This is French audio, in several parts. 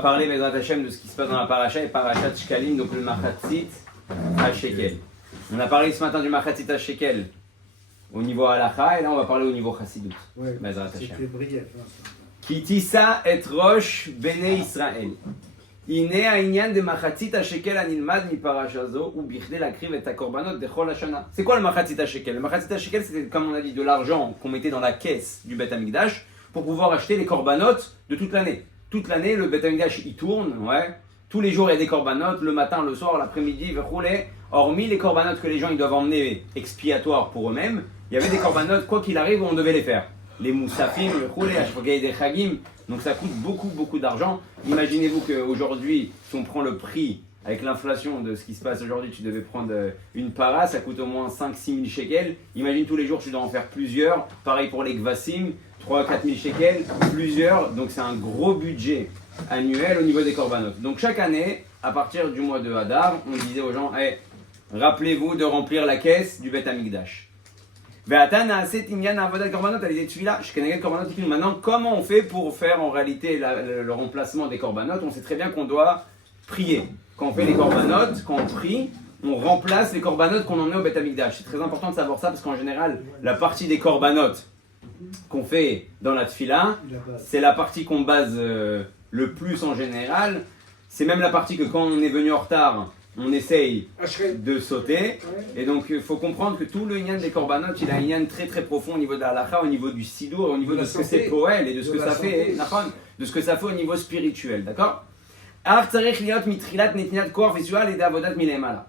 parler, Bezrat Hashem, de ce qui se passe dans la paracha et parachat Shkalim, donc le Machatzit à Shekel. On a parlé ce matin du Machatzit à Shekel au niveau Halacha, et là on va parler au niveau Chassidut. Ouais, Bezrat Hashem. c'était brief. Kitissa et Rosh Bene Israël. Ine העניין דמחצית השקל הנלמד מפרשה זו הוא בכדי להקריב את הקורבנות בכל השנה. C'est quoi le מחצית השקל? Le מחצית השקל, c'était comme on a dit de l'argent qu'on mettait dans la caisse du Beth Amikdash pour pouvoir acheter les corbanotes de toute l'année. Toute l'année, le Beth Amikdash il tourne, ouais. Tous les jours il y a des corbanotes, le matin, le soir, l'après-midi, hormis les corbanotes que les gens ils doivent emmener expiatoires pour eux-mêmes, il y avait des corbanotes, quoi qu'il arrive, on devait les faire. Les moussafim, le roulé, à chaque fois qu'il y a des chagim, donc ça coûte beaucoup d'argent. Imaginez-vous qu'aujourd'hui, si on prend le prix avec l'inflation de ce qui se passe aujourd'hui, tu devais prendre une para, ça coûte au moins 5-6 000 shekels. Imagine tous les jours, tu dois en faire plusieurs. Pareil pour les gvassim, 3-4 000 shekels, plusieurs. Donc c'est un gros budget annuel au niveau des corbanotes. Donc chaque année, à partir du mois de Hadar, on disait aux gens, hey, rappelez-vous de remplir la caisse du Beth Amikdash. Maintenant, comment on fait pour faire en réalité le remplacement des corbanotes? On sait très bien qu'on doit prier. Quand on fait les corbanotes, quand on prie, on remplace les corbanotes qu'on emmenait au Beth Amikdash. C'est très important de savoir ça parce qu'en général, la partie des corbanotes qu'on fait dans la tfila, c'est la partie qu'on base le plus en général. C'est même la partie que quand on est venu en retard, on essaye de sauter, et donc il faut comprendre que tout le Inyan des Korbanot, il a un Inyan très profond au niveau de la halakha, au niveau du Sidour, au niveau de ce que c'est Poel et de ce que ça fait, de ce que ça fait au niveau spirituel, d'accord?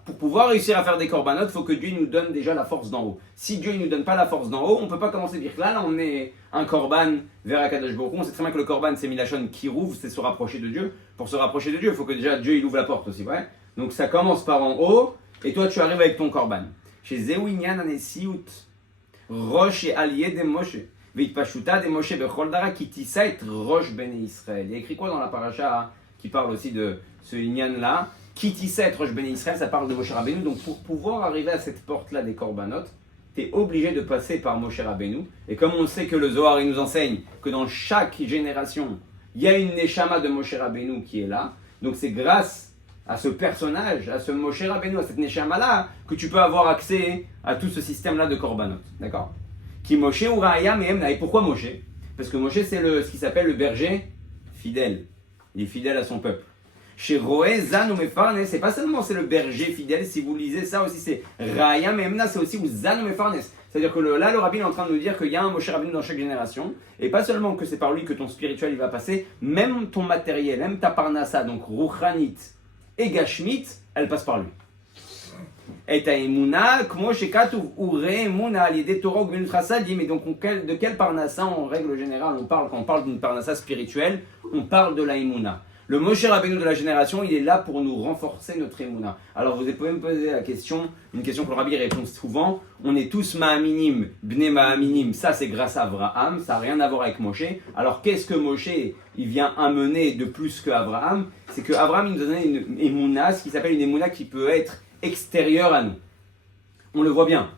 Pour pouvoir réussir à faire des Korbanot, il faut que Dieu nous donne déjà la force d'en haut. Si Dieu ne nous donne pas la force d'en haut, on ne peut pas commencer à dire que là on est un Korban vers Akadosh Baruch Hu. On sait très bien que le Korban c'est Milachon Kirouv, c'est se rapprocher de Dieu. Pour se rapprocher de Dieu, il faut que déjà Dieu il ouvre la porte aussi, ouais? Donc ça commence par en haut, et toi tu arrives avec ton korban. Chez Zéouinyan Anesiout, Roche et Allié de Moshe, Vitpashuta de Moshe Becholdara, Kitissa et Roche Bene Israël. Il y a écrit quoi dans la paracha qui parle aussi de ce Inyan là? Kitissa et Roche Bene Israël, ça parle de Moshe Rabbeinu. Donc pour pouvoir arriver à cette porte là des korbanot, tu es obligé de passer par Moshe Rabbeinu. Et comme on sait que le Zohar il nous enseigne que dans chaque génération, il y a une Neshama de Moshe Rabbeinu qui est là, donc c'est grâce à ce personnage, à ce Moshe Rabbeinu, à cette Neshama-là, que tu peux avoir accès à tout ce système-là de Korbanot. D'accord? Qui Moshe ou Raya Mehem. Et pourquoi Moshe? Parce que Moshe, c'est ce qui s'appelle le berger fidèle. Il est fidèle à son peuple. Chez Roé, Zan ou Mefarnes, c'est pas seulement c'est le berger fidèle, si vous lisez ça aussi, c'est Raya Mehemna, c'est aussi Zan ou Mefarnes. C'est-à-dire que là, le rabbi est en train de nous dire qu'il y a un Moshe Rabbeinu dans chaque génération, et pas seulement que c'est par lui que ton spirituel il va passer, même ton matériel, même ta parnassa, donc Ruchanit, et Gashmit, elle passe par lui. Et Taïmouna, Kmo Shekatouv, Ure Mouna, l'idée Torah Gvenut Chassadim, et donc de quel parnassa en règle générale on parle? Quand on parle d'une parnassa spirituelle, on parle de la Emouna. Le Moshe Rabbeinu de la génération, il est là pour nous renforcer notre Emouna. Alors vous pouvez me poser la question, une question que le Rabbi répond souvent, on est tous Ma'aminim, Bne Ma'aminim, ça c'est grâce à Abraham, ça n'a rien à voir avec Moshe. Alors qu'est-ce que Moshe, il vient amener de plus que Abraham? C'est que Abraham il nous a donné une Emouna, ce qui s'appelle une Emouna qui peut être extérieure à nous. On le voit bien,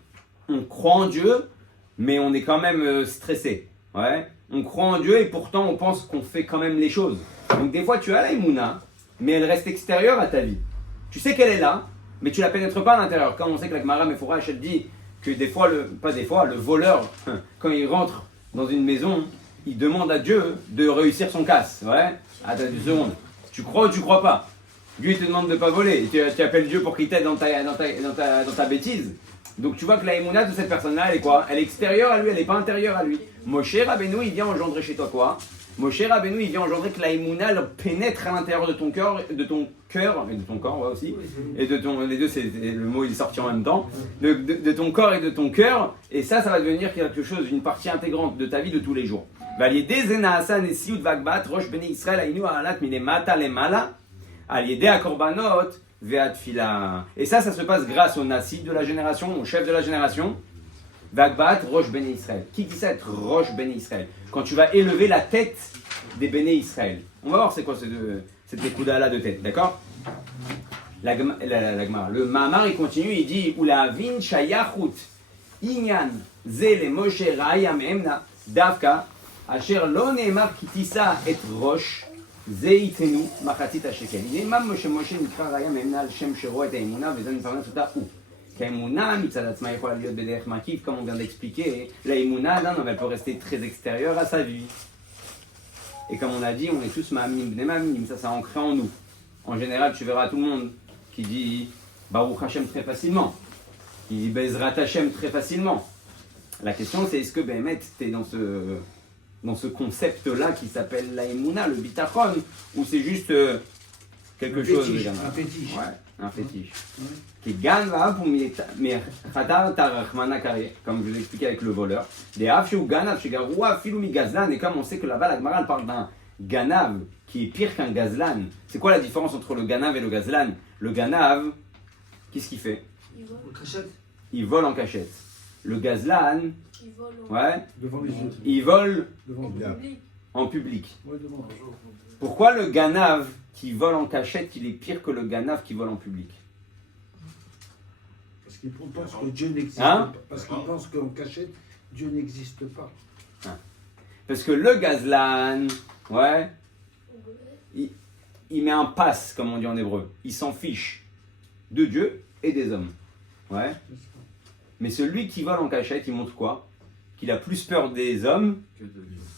on croit en Dieu, mais on est quand même stressé. Ouais. On croit en Dieu et pourtant on pense qu'on fait quand même les choses. Donc des fois tu as la Emouna, mais elle reste extérieure à ta vie. Tu sais qu'elle est là, mais tu la pénètres pas à l'intérieur. Comme on sait que la Gemara Mefourash elle dit que des fois, le voleur, quand il rentre dans une maison, il demande à Dieu de réussir son casse. Ouais. Attends une seconde. Tu crois ou tu crois pas? Dieu il te demande de ne pas voler. Tu appelles Dieu pour qu'il t'aide dans ta bêtise. Donc tu vois que la Emouna de cette personne-là, elle est quoi? Elle est extérieure à lui, elle n'est pas intérieure à lui. Moshe Rabbeinu, il vient engendrer chez toi quoi? Moshe Rabbeinu, il vient engendrer que la Emouna elle pénètre à l'intérieur de ton cœur, et de ton corps ouais, aussi, et de ton, les deux, c'est le mot il est sorti en même temps, de ton corps et de ton cœur, et ça va devenir quelque chose, une partie intégrante de ta vie de tous les jours. Valiédé Zena Hasan et Sioud Vagbat, Rosh Bene Israël, Ainu Ahalat Milemata Lemala, Aliédé Akorbanot, Veatfila. Et ça se passe grâce au Nassi de la génération, au chef de la génération. Vagbat, Rosh Bene Israël. Qui dit ça être Rosh Bene Israël? Quand tu vas élever la tête des Bene Israël. On va voir c'est quoi cette écouda-là de tête, d'accord? La Gemara. Le Mahamar il continue, il dit Ula vin shayachut inyan zele Moshe raya meemna davka asher lo neemar kitisa et rosh Zeitenu machatzit shekel. Il dit même Moshe nikra raya memna al shem shero et האמונה וזה מפרנס אותה הוא. כי האמונה מצד עצמה יכולה להיות בדרך מקיף, comme on vient d'expliquer. L'aïmouna, non, elle peut rester très extérieure à sa vie. Et comme on a dit, on est tous ma'amim bnei ma'amim, ça c'est ancré en nous. En général, tu verras tout le monde qui dit Baruch Hashem très facilement, qui dit Bezrat Hashem très facilement. La question c'est est-ce que Béhémet, tu es dans ce concept-là qui s'appelle l'aïmouna, le bitachon, ou c'est juste quelque chose fétiche, un fétiche. Ouais, un fétiche. Qui gagne là pour mais khatar tarachmana kari, comme je vous ai expliqué avec le voleur. Des afshu ganav shigaroua filu mi gazlan, et comme on sait que là-bas la Gemara parle d'un ganav qui est pire qu'un gazlan. C'est quoi la différence entre le ganav et le gazlan? Le ganav, qu'est-ce qu'il fait? Il vole en cachette. Le gazlan, ouais, Devant les autres. il vole Devant en public. Ouais, devant. Pourquoi le ganav qui vole en cachette, il est pire que le ganav qui vole en public? Parce qu'ils pensent que Dieu n'existe Hein? pas. Parce qu'ils pensent qu'en cachette, Dieu n'existe pas. Parce que le gazlan, ouais, il met un pass, comme on dit en hébreu. Il s'en fiche de Dieu et des hommes. Ouais. Mais celui qui vole en cachette, il montre quoi? Qu'il a plus peur des hommes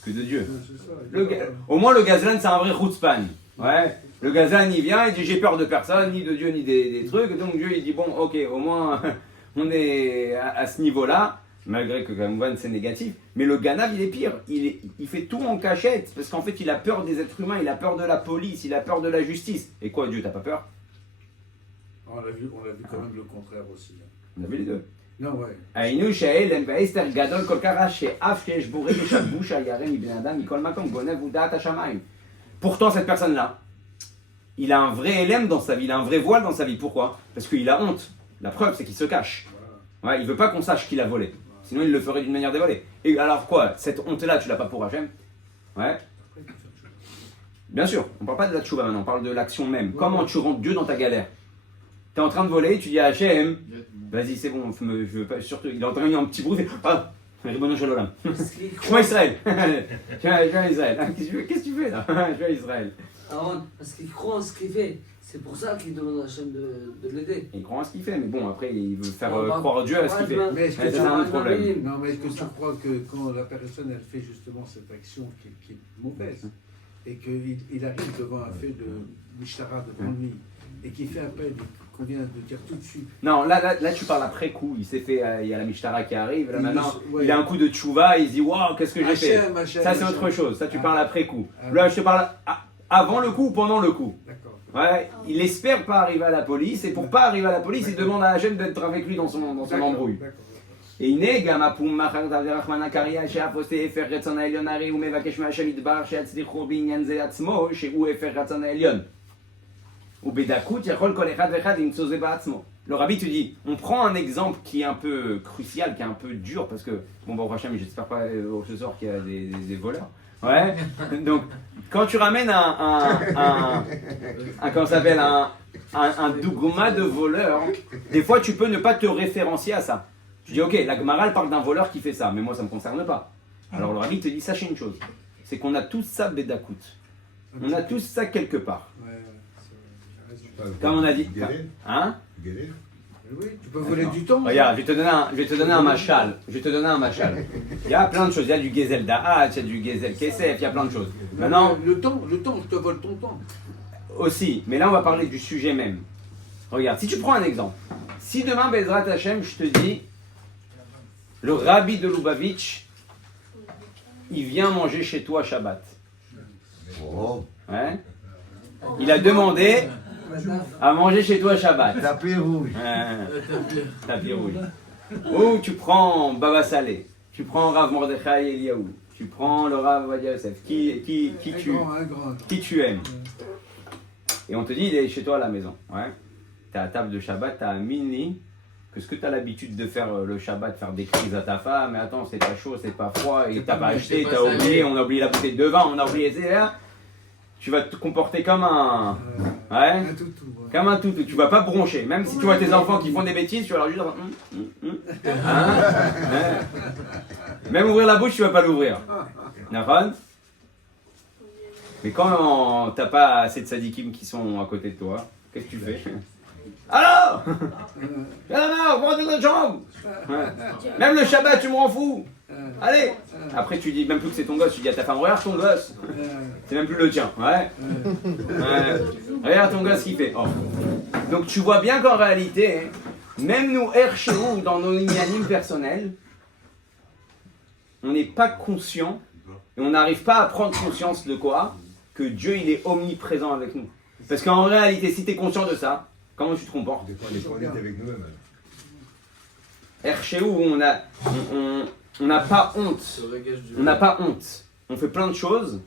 que de Dieu. Ouais, c'est ça. Au moins, le gazlan, c'est un vrai chutzpan. Ouais. Le gazlan, il vient, il dit j'ai peur de personne, ni de Dieu, ni des trucs. Donc Dieu, il dit bon, ok, au moins, on est à ce niveau-là, malgré que comme c'est négatif. Mais le ganav, il est pire. Il fait tout en cachette, parce qu'en fait, il a peur des êtres humains, il a peur de la police, il a peur de la justice. Et quoi, Dieu, t'as pas peur? On l'a vu quand même le contraire aussi. On a vu les deux. Non, ouais. היינו שההלם וההסתר גדול כל כך רע שאף שיש בו רגש הבוש הירא מבן אדם מכל מקום גונב הוא דעת השמיים. Pourtant cette personne-là, il a un vrai élème dans sa vie, il a un vrai voile dans sa vie. Pourquoi? Parce qu'il a honte. La preuve c'est qu'il se cache. Ouais, il veut pas qu'on sache qu'il a volé. Sinon il le ferait d'une manière dévoilée. Et alors quoi? Cette honte-là tu l'as pas pour Hachem? Ouais. Bien sûr, on parle pas de la tchouva maintenant, on parle de l'action même. Comment tu rentres Dieu dans ta galère? Tu es en train de voler, tu dis à Hachem, vas-y, c'est bon, je veux pas, surtout, il est en train de faire un petit bruit, il fait ah, Ribono Shalom. Je suis à Israël. Je suis à Israël. Qu'est-ce que tu fais là? Je suis à Israël. Parce qu'il croit en ce qu'il fait. C'est pour ça qu'il demande à Hachem de l'aider. Il croit en ce qu'il fait, mais bon, après, il veut faire On va- croire Dieu à ce qu'il fait. Mais est-ce que C'est un autre problème. Non, mais est-ce que tu crois que quand la personne elle fait justement cette action qui est mauvaise et qu'il arrive devant un fait de Mishtara devant lui et qu'il fait appel, qu'on vient de dire tout de suite. Non, là, tu parles après coup. Il s'est fait, il y a la Mishtara qui arrive. Là, Il maintenant, ouais. il a un coup de tchouva. Il se dit waouh, qu'est-ce que j'ai fait? Hachem, Ça, c'est Hachem. autre chose. Ça, tu Ah. parles après coup. Ah. Là, je te parle avant le coup ou pendant le coup. D'accord. Ouais, il espère pas arriver à la police. Et pour pas arriver à la police, il demande à Hachem d'être avec lui dans son embrouille. D'accord. הנה גם הפום מחר דרחמנא קריא שאף עושה הפך רצון העליון הרי הוא מבקש מהשם יתברך שיצליחו בעניין זה עצמו שהוא הפך רצון העליון. ובדקות יכול כל אחד ואחד למצוא זה בעצמו. Le rabbi te dit, on prend un exemple qui est un peu crucial, qui est un peu dur, parce que, bon, bah, au Hachem, j'espère pas ce soir qu'il y a des voleurs. Ouais. Donc, quand tu ramènes comment ça s'appelle, un dougma de voleur, des fois tu peux ne pas te référencier à ça. Tu dis, ok, la Gemara elle parle d'un voleur qui fait ça, mais moi ça ne me concerne pas. Alors le rabbi te dit, sachez une chose, c'est qu'on a tous ça bédakout. On a tous ça quelque part. Ouais, c'est vrai. Comme on a dit. Hein? Oui, tu peux voler du temps. Regarde, je vais te donner un machal. Je vais te donner un machal. Il y a plein de choses. Il y a du gezel da'at, il y a du gezel kesef, il y a plein de choses. Maintenant, Le temps, je te vole ton temps. aussi, mais là on va parler du sujet même. Regarde, si tu prends un exemple. Si demain, Bezrat Hashem, je te dis, le rabbi de Lubavitch, il vient manger chez toi Shabbat. Ouais. Il a demandé à manger chez toi Shabbat. Tapis rouge. Tapis rouge. Ou tu prends Baba Salé, tu prends Rav Mordechai Eliaou, tu prends le Rav Vadia Yosef, qui tu aimes. Et on te dit, il est chez toi à la maison. Ouais. Tu es à table de Shabbat, tu as un mini. Qu'est-ce que tu as l'habitude de faire le Shabbat, faire des crises à ta femme? Mais attends, c'est pas chaud, c'est pas froid, et t'as pas acheté, t'as oublié, on a oublié la bouteille de vin, on a oublié, etc. Tu vas te comporter comme un. Ouais. Un toutou. Ouais. Comme un toutou. Tu vas pas broncher. Même si tu vois tes enfants qui font des bêtises, tu vas leur dire. Hein? Ouais. Même ouvrir la bouche, tu vas pas l'ouvrir. D'accord? Mais quand t'as pas assez de sadikim qui sont à côté de toi, qu'est-ce que tu fais? Alors j'en ai marre, prends dans notre chambre. Ouais. Même le Shabbat, tu me rends fou. Allez. Après, tu dis même plus que c'est ton gosse, tu dis à ta femme, regarde ton gosse. C'est même plus le tien. Ouais. Regarde ton gosse qui fait. Oh. Donc tu vois bien qu'en réalité, même nous, chez nous, dans nos inyanim personnels, on n'est pas conscient et on n'arrive pas à prendre conscience de quoi? Que Dieu il est omniprésent avec nous. Parce qu'en réalité, si tu es conscient de ça, comment tu te comportes? On est honnête avec nous-mêmes. Chez nous, on n'a pas honte. On n'a pas honte. On fait plein de choses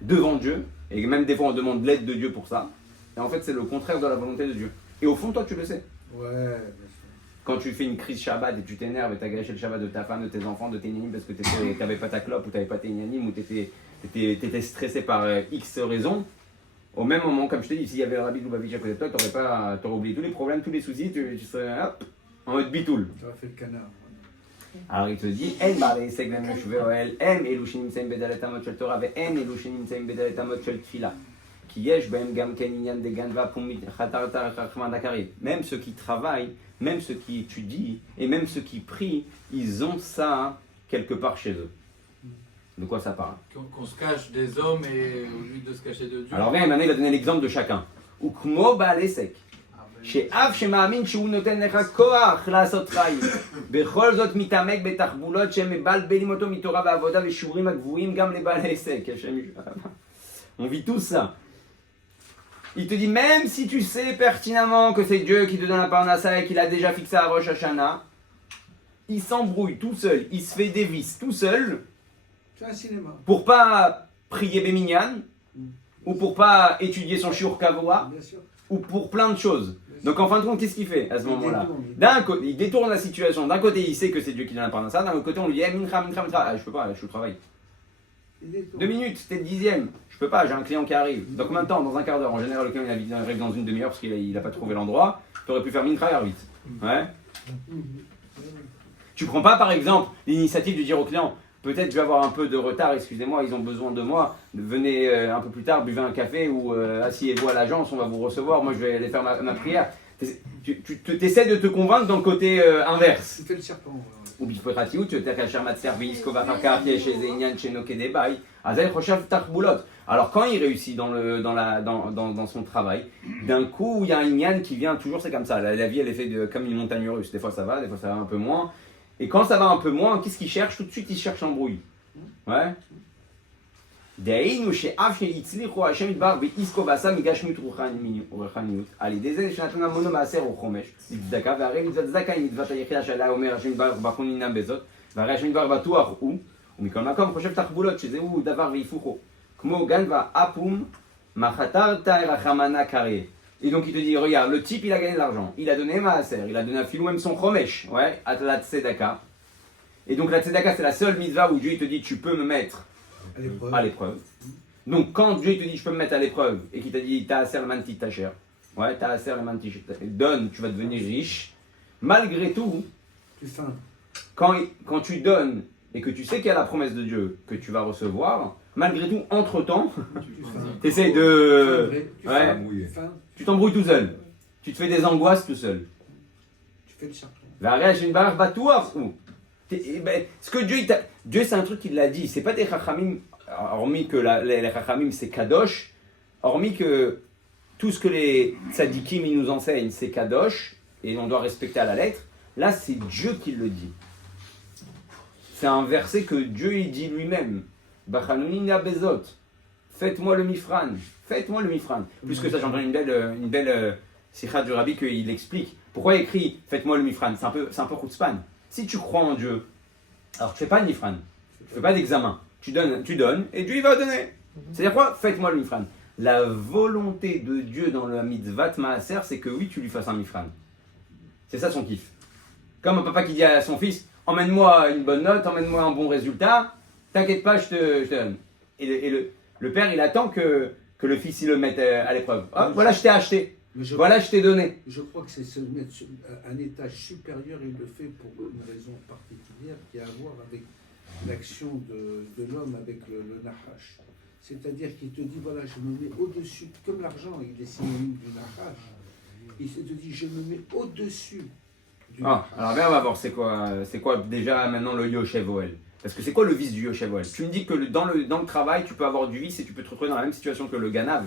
devant Dieu. Et même des fois, on demande l'aide de Dieu pour ça. Et en fait, c'est le contraire de la volonté de Dieu. Et au fond, toi, tu le sais. Ouais, bien sûr. Quand tu fais une crise Shabbat et tu t'énerves et tu as gâché le Shabbat de ta femme, de tes enfants, de tes nianim parce que tu n'avais pas ta clope ou tu n'avais pas tes nianim ou tu étais stressé par X raisons, au même moment, comme je te dis, s'il y avait le Rabbi Lubavitch à côté de toi, tu aurais oublié tous les problèmes, tous les soucis, tu serais hop, en mode bitoul. Tu as fait le canard. Alors il te dit, En ba'alei hesek v'hem yeshuvei ohel, En elu shenimtzeim bedalet hamot shel Torah ve'en elu shenimtzeim bedalet hamot shel Tfila. Ki yesh behem gam ken inyan de ganva pumit chatartar chachman dakari. Même ceux qui travaillent, même ceux qui étudient et même ceux qui prient, ils ont ça quelque part chez eux. De quoi ça parle? Qu'on se cache des hommes et au lieu de se cacher de Dieu. Alors viens, maintenant il va donner l'exemple de chacun. Ukmo ba'alei hesek. שאף שמאמין שהוא נותן לך כוח לעשות חיים. בכל זאת מתעמק בתחבולות שהם מבלבלים אותו מתורה ועבודה ושיעורים הגבוהים גם לבעלי הישג. On vit tout ça. Il te dit, même si tu sais pertinemment que c'est Dieu qui te donne la parnassa et qu'il a déjà fixé à Rosh Hashanah, il s'embrouille tout seul, il se fait des vices tout seul C'est un cinéma. pour pas prier Béminyan ou pour pas étudier son shiur kavua Bien sûr. ou pour plein de choses. Donc en fin de compte, qu'est-ce qu'il fait à ce moment-là? détourne. D'un côté, il détourne la situation. D'un côté, il sait que c'est Dieu qui donne la parnassa. D'un autre côté, on lui dit mincha, mincha, mincha. Ah, je peux pas, je suis au travail. Il détourne. 2 minutes, t'es le 10e. Je peux pas, j'ai un client qui arrive. Donc maintenant, dans un quart d'heure, en général, le client il arrive dans une demi-heure parce qu'il a pas trouvé l'endroit. Tu aurais pu faire mincha vite. Ouais. Tu prends pas par exemple l'initiative de dire au client, peut-être je vais avoir un peu de retard, excusez-moi, ils ont besoin de moi, venez un peu plus tard, buvez un café ou asseyez-vous à l'agence, on va vous recevoir, moi je vais aller faire ma prière. Tu essaies de te convaincre dans le côté inverse. Tu fais le serpent. Ouais. Ou bifratiou, tu te cacher mat service, kovachaka, chez Zeinyan, chez Nokedebay, Azel Rochav Tarboulot. Alors quand il réussit dans son travail, d'un coup il y a un Inyan qui vient toujours, c'est comme ça, la vie elle est faite comme une montagne russe, des fois ça va un peu moins. Et quand ça va un peu moins, qu'est-ce qu'il cherche? Tout de suite il cherche l'embrouille. Ouais. דהיינו שאף שהצליחו השם יתברך בעסקו ועשה מגשמיות רוחניות על ידי זה שנתן המונו מעשר או חומש לצדקה והרי מצוות צדקה היא מצוות היחידה שעליה אומר השם יתברך בחונינם בזאת והרי השם יתברך בטוח הוא ומכל מקום חושב תחבולות שזהו דבר והיפוכו כמו גנבה אפום מחתרת רחמנה קריה. Et donc il te dit, regarde, le type il a gagné de l'argent, il a donné maaser, il a donné à Philou même son chomesh, ouais, à la tzedaka. Et donc la tzedaka c'est la seule mitzvah où Dieu il te dit tu peux me mettre à l'épreuve. Donc quand Dieu te dit je peux me mettre à l'épreuve et qu'il t'a dit t'as assez le manti tacher, ouais, t'as assez le manti donne, tu vas devenir riche. Malgré tout, Tu feins. quand tu donnes et que tu sais qu'il y a la promesse de Dieu que tu vas recevoir, malgré tout, entre temps, Tu feins. tu essaies de. Tu Ouais. feins. Mouillé. Tu feins. Tu t'embrouilles tout seul. Tu te fais des angoisses tout seul. Tu fais le serpent. Varech une barre batouar ou. Ce que Dieu c'est un truc qu'il l'a dit, c'est pas des chachamim, hormis que les chachamim c'est kadosh, hormis que tout ce que les tzadikim ils nous enseignent c'est kadosh et on doit respecter à la lettre. Là c'est Dieu qui le dit. C'est un verset que Dieu il dit lui-même. Bachanunina bezot. Faites-moi le mifran. Faites-moi le mifran. Plus que ça, j'entends une belle sikha du rabbi qu'il explique. Pourquoi il écrit faites-moi le mifran? C'est un peu chutzpan. Si tu crois en Dieu, alors tu fais pas de mifran. Tu fais pas d'examen. Tu donnes et Dieu il va donner. C'est-à-dire quoi? Faites-moi le mifran. La volonté de Dieu dans le mitzvat maaser, c'est que oui, tu lui fasses un mifran. C'est ça son kiff. Comme un papa qui dit à son fils, emmène-moi une bonne note, emmène-moi un bon résultat, t'inquiète pas, je te donne. Et le père, il attend que le fils il le mette à l'épreuve. Hop, voilà, je t'ai acheté. Voilà, je t'ai donné. Je crois que c'est se mettre sur un étage supérieur, il le fait pour une raison particulière qui a à voir avec l'action de l'homme avec le Nahash. C'est-à-dire qu'il te dit, voilà, je me mets au-dessus, comme l'argent, il est synonyme du nachash. Il te dit, je me mets au-dessus du Ah, nachash. alors bien, on va voir c'est quoi déjà maintenant le Yoshev Oel. Parce que c'est quoi le vice du Yoshev Oel? Tu me dis que dans le travail, tu peux avoir du vice et tu peux te retrouver dans la même situation que le Ganav,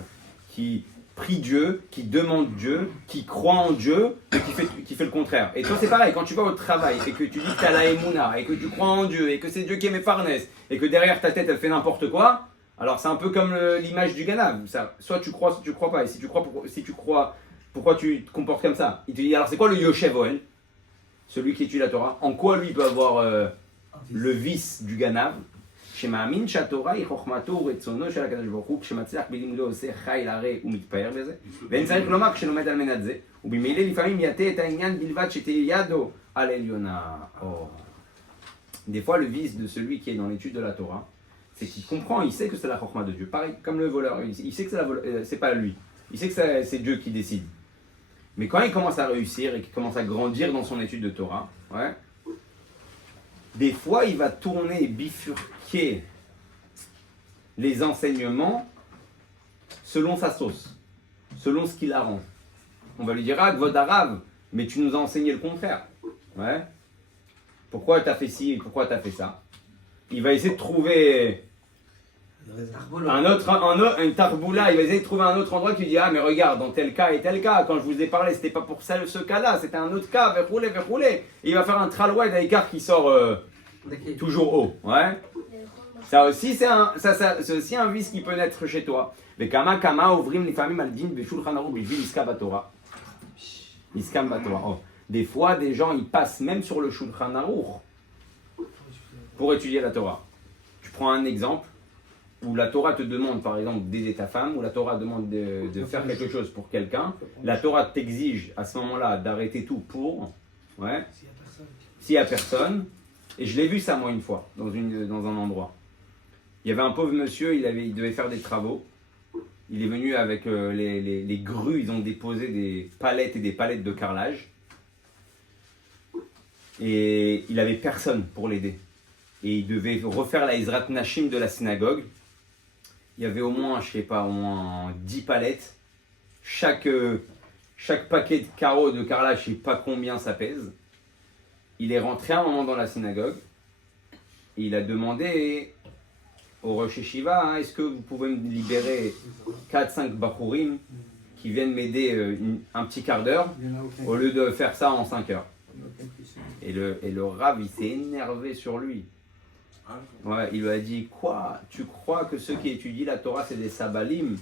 qui prie Dieu, qui demande Dieu, qui croit en Dieu, et qui fait le contraire. Et toi, c'est pareil, quand tu vas au travail, et que tu dis que tu as la Emouna, et que tu crois en Dieu, et que c'est Dieu qui est Mefarnès, et que derrière ta tête, elle fait n'importe quoi, alors c'est un peu comme l'image du Ganav. Soit tu crois, soit tu crois pas. Et si tu crois, pourquoi tu te comportes comme ça? Il te dit, alors c'est quoi le Yoshev Oel? Celui qui étudie la Torah. En quoi lui peut avoir le vice du Ganav? שמאמין שהתורה היא חוכמתו ורצונו של הקדוש ברוך הוא, כשמצליח בלימודו עושה חי הרי ומתפאר בזה, ואין צריך לומר כשלומד על מנת זה, ובמילא לפעמים יטה את העניין בלבד שתהיה ידו על עליונה. Des fois le vice de celui qui est dans l'étude de la Torah, c'est qu'il comprend, il sait que c'est la chokma de Dieu. Pareil, comme le voleur, il sait que c'est pas lui, il sait que c'est Dieu qui décide. Mais quand il commence à réussir et qu'il commence à grandir dans son étude de Torah, ouais, des fois il va tourner et bifurquer les enseignements selon sa sauce, selon ce qu'il arrange. On va lui dire, ah, Kvod Arav, mais tu nous as enseigné le contraire. Ouais. Pourquoi tu as fait ci et pourquoi tu as fait ça? Il va essayer de trouver une tarboula, il va essayer de trouver un autre endroit qui dit, ah mais regarde, dans tel cas et tel cas, quand je vous ai parlé, c'était pas pour ce cas-là, c'était un autre cas, verroulé. Et il va faire un tralouet d'écart qui sort toujours haut. Ouais. Ça aussi, c'est aussi un vice qui peut naître chez toi. Mais kama ouvrim nifamim al din beshulchan aruch bishvil iska batora. Iskam batora. Oh. Des fois, des gens, ils passent même sur le Shulchan Aruch pour étudier la Torah. Tu prends un exemple où la Torah te demande, par exemple, d'aider ta femme, ou la Torah demande de faire quelque chose pour quelqu'un. La Torah t'exige à ce moment-là d'arrêter tout pour, ouais, s'il n'y a personne. Et je l'ai vu ça, moi, une fois, dans un endroit. Il y avait un pauvre monsieur, il devait faire des travaux. Il est venu avec les grues, ils ont déposé des palettes et des palettes de carrelage. Et il n'avait personne pour l'aider. Et il devait refaire la Ezrat Nashim de la synagogue. Il y avait au moins, je sais pas, au moins 10 palettes. Chaque paquet de carreaux de carrelage, je ne sais pas combien ça pèse. Il est rentré un moment dans la synagogue. Et il a demandé au Rosh Yeshiva, hein, est-ce que vous pouvez me libérer 4-5 Bachurim qui viennent m'aider un petit quart d'heure au lieu de faire ça en 5 heures. Et le Rav, il s'est énervé sur lui. Ouais, il lui a dit, quoi? Tu crois que ceux qui étudient la Torah, c'est des sabalim?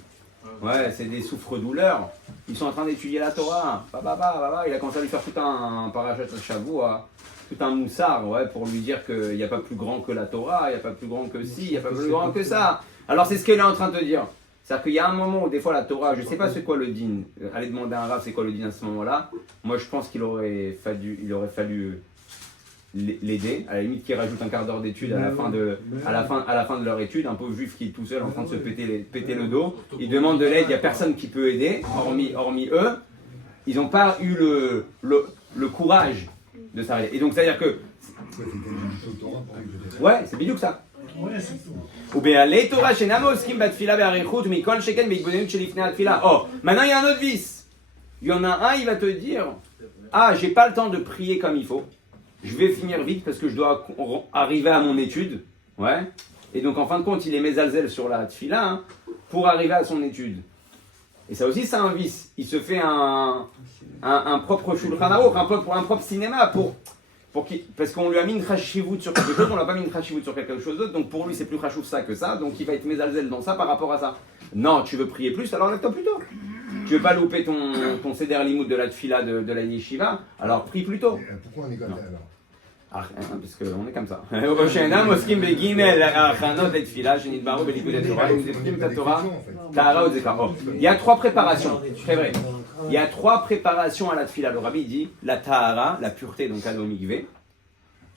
Ouais, c'est des souffres-douleurs. Ils sont en train d'étudier la Torah. Il a commencé à lui faire tout un parachat Shavua, tout un moussard, ouais, pour lui dire qu'il n'y a pas plus grand que la Torah, il n'y a pas plus grand que ci, il n'y a pas plus grand que ça. Alors c'est ce qu'elle est en train de te dire. C'est-à-dire qu'il y a un moment où des fois la Torah, je ne sais pas c'est quoi le din, allez demander à un Rav c'est quoi le din à ce moment-là. Moi je pense qu'il aurait fallu l'aider, à la limite qu'il rajoute un quart d'heure d'études à la fin de leur étude, un pauvre juif qui est tout seul en train de se péter le dos, il demande de l'aide, il n'y a personne qui peut aider, hormis eux, ils n'ont pas eu le courage de s'arrêter. Et donc c'est-à-dire que... Ouais, c'est bidou que ça. Oh, maintenant il y a un autre vice. Il y en a un, il va te dire, ah, j'ai pas le temps de prier comme il faut. Je vais finir vite parce que je dois arriver à mon étude. Ouais. Et donc en fin de compte, il est mésalzel sur la tfila, hein, pour arriver à son étude. Et ça aussi, c'est un vice. Il se fait un propre Shulchan Aruch, un propre cinéma parce qu'on lui a mis une chashivut sur quelque chose, on l'a pas mis une chashivut sur quelque chose d'autre, donc pour lui c'est plus chashuv ça que ça, donc il va être mésalzel dans ça par rapport à ça. Non, tu veux prier plus, alors lève-toi plus tôt. Tu veux pas louper ton seder limoud de la tfila de la yeshiva, alors prie plus tôt. Pourquoi on est comme ça alors? Ah, parce qu'on est comme ça. Il y a 3 préparations, c'est vrai. Il y a 3 préparations à la tfila. Le rabbi dit la tahara, la pureté, donc à l'omigvé.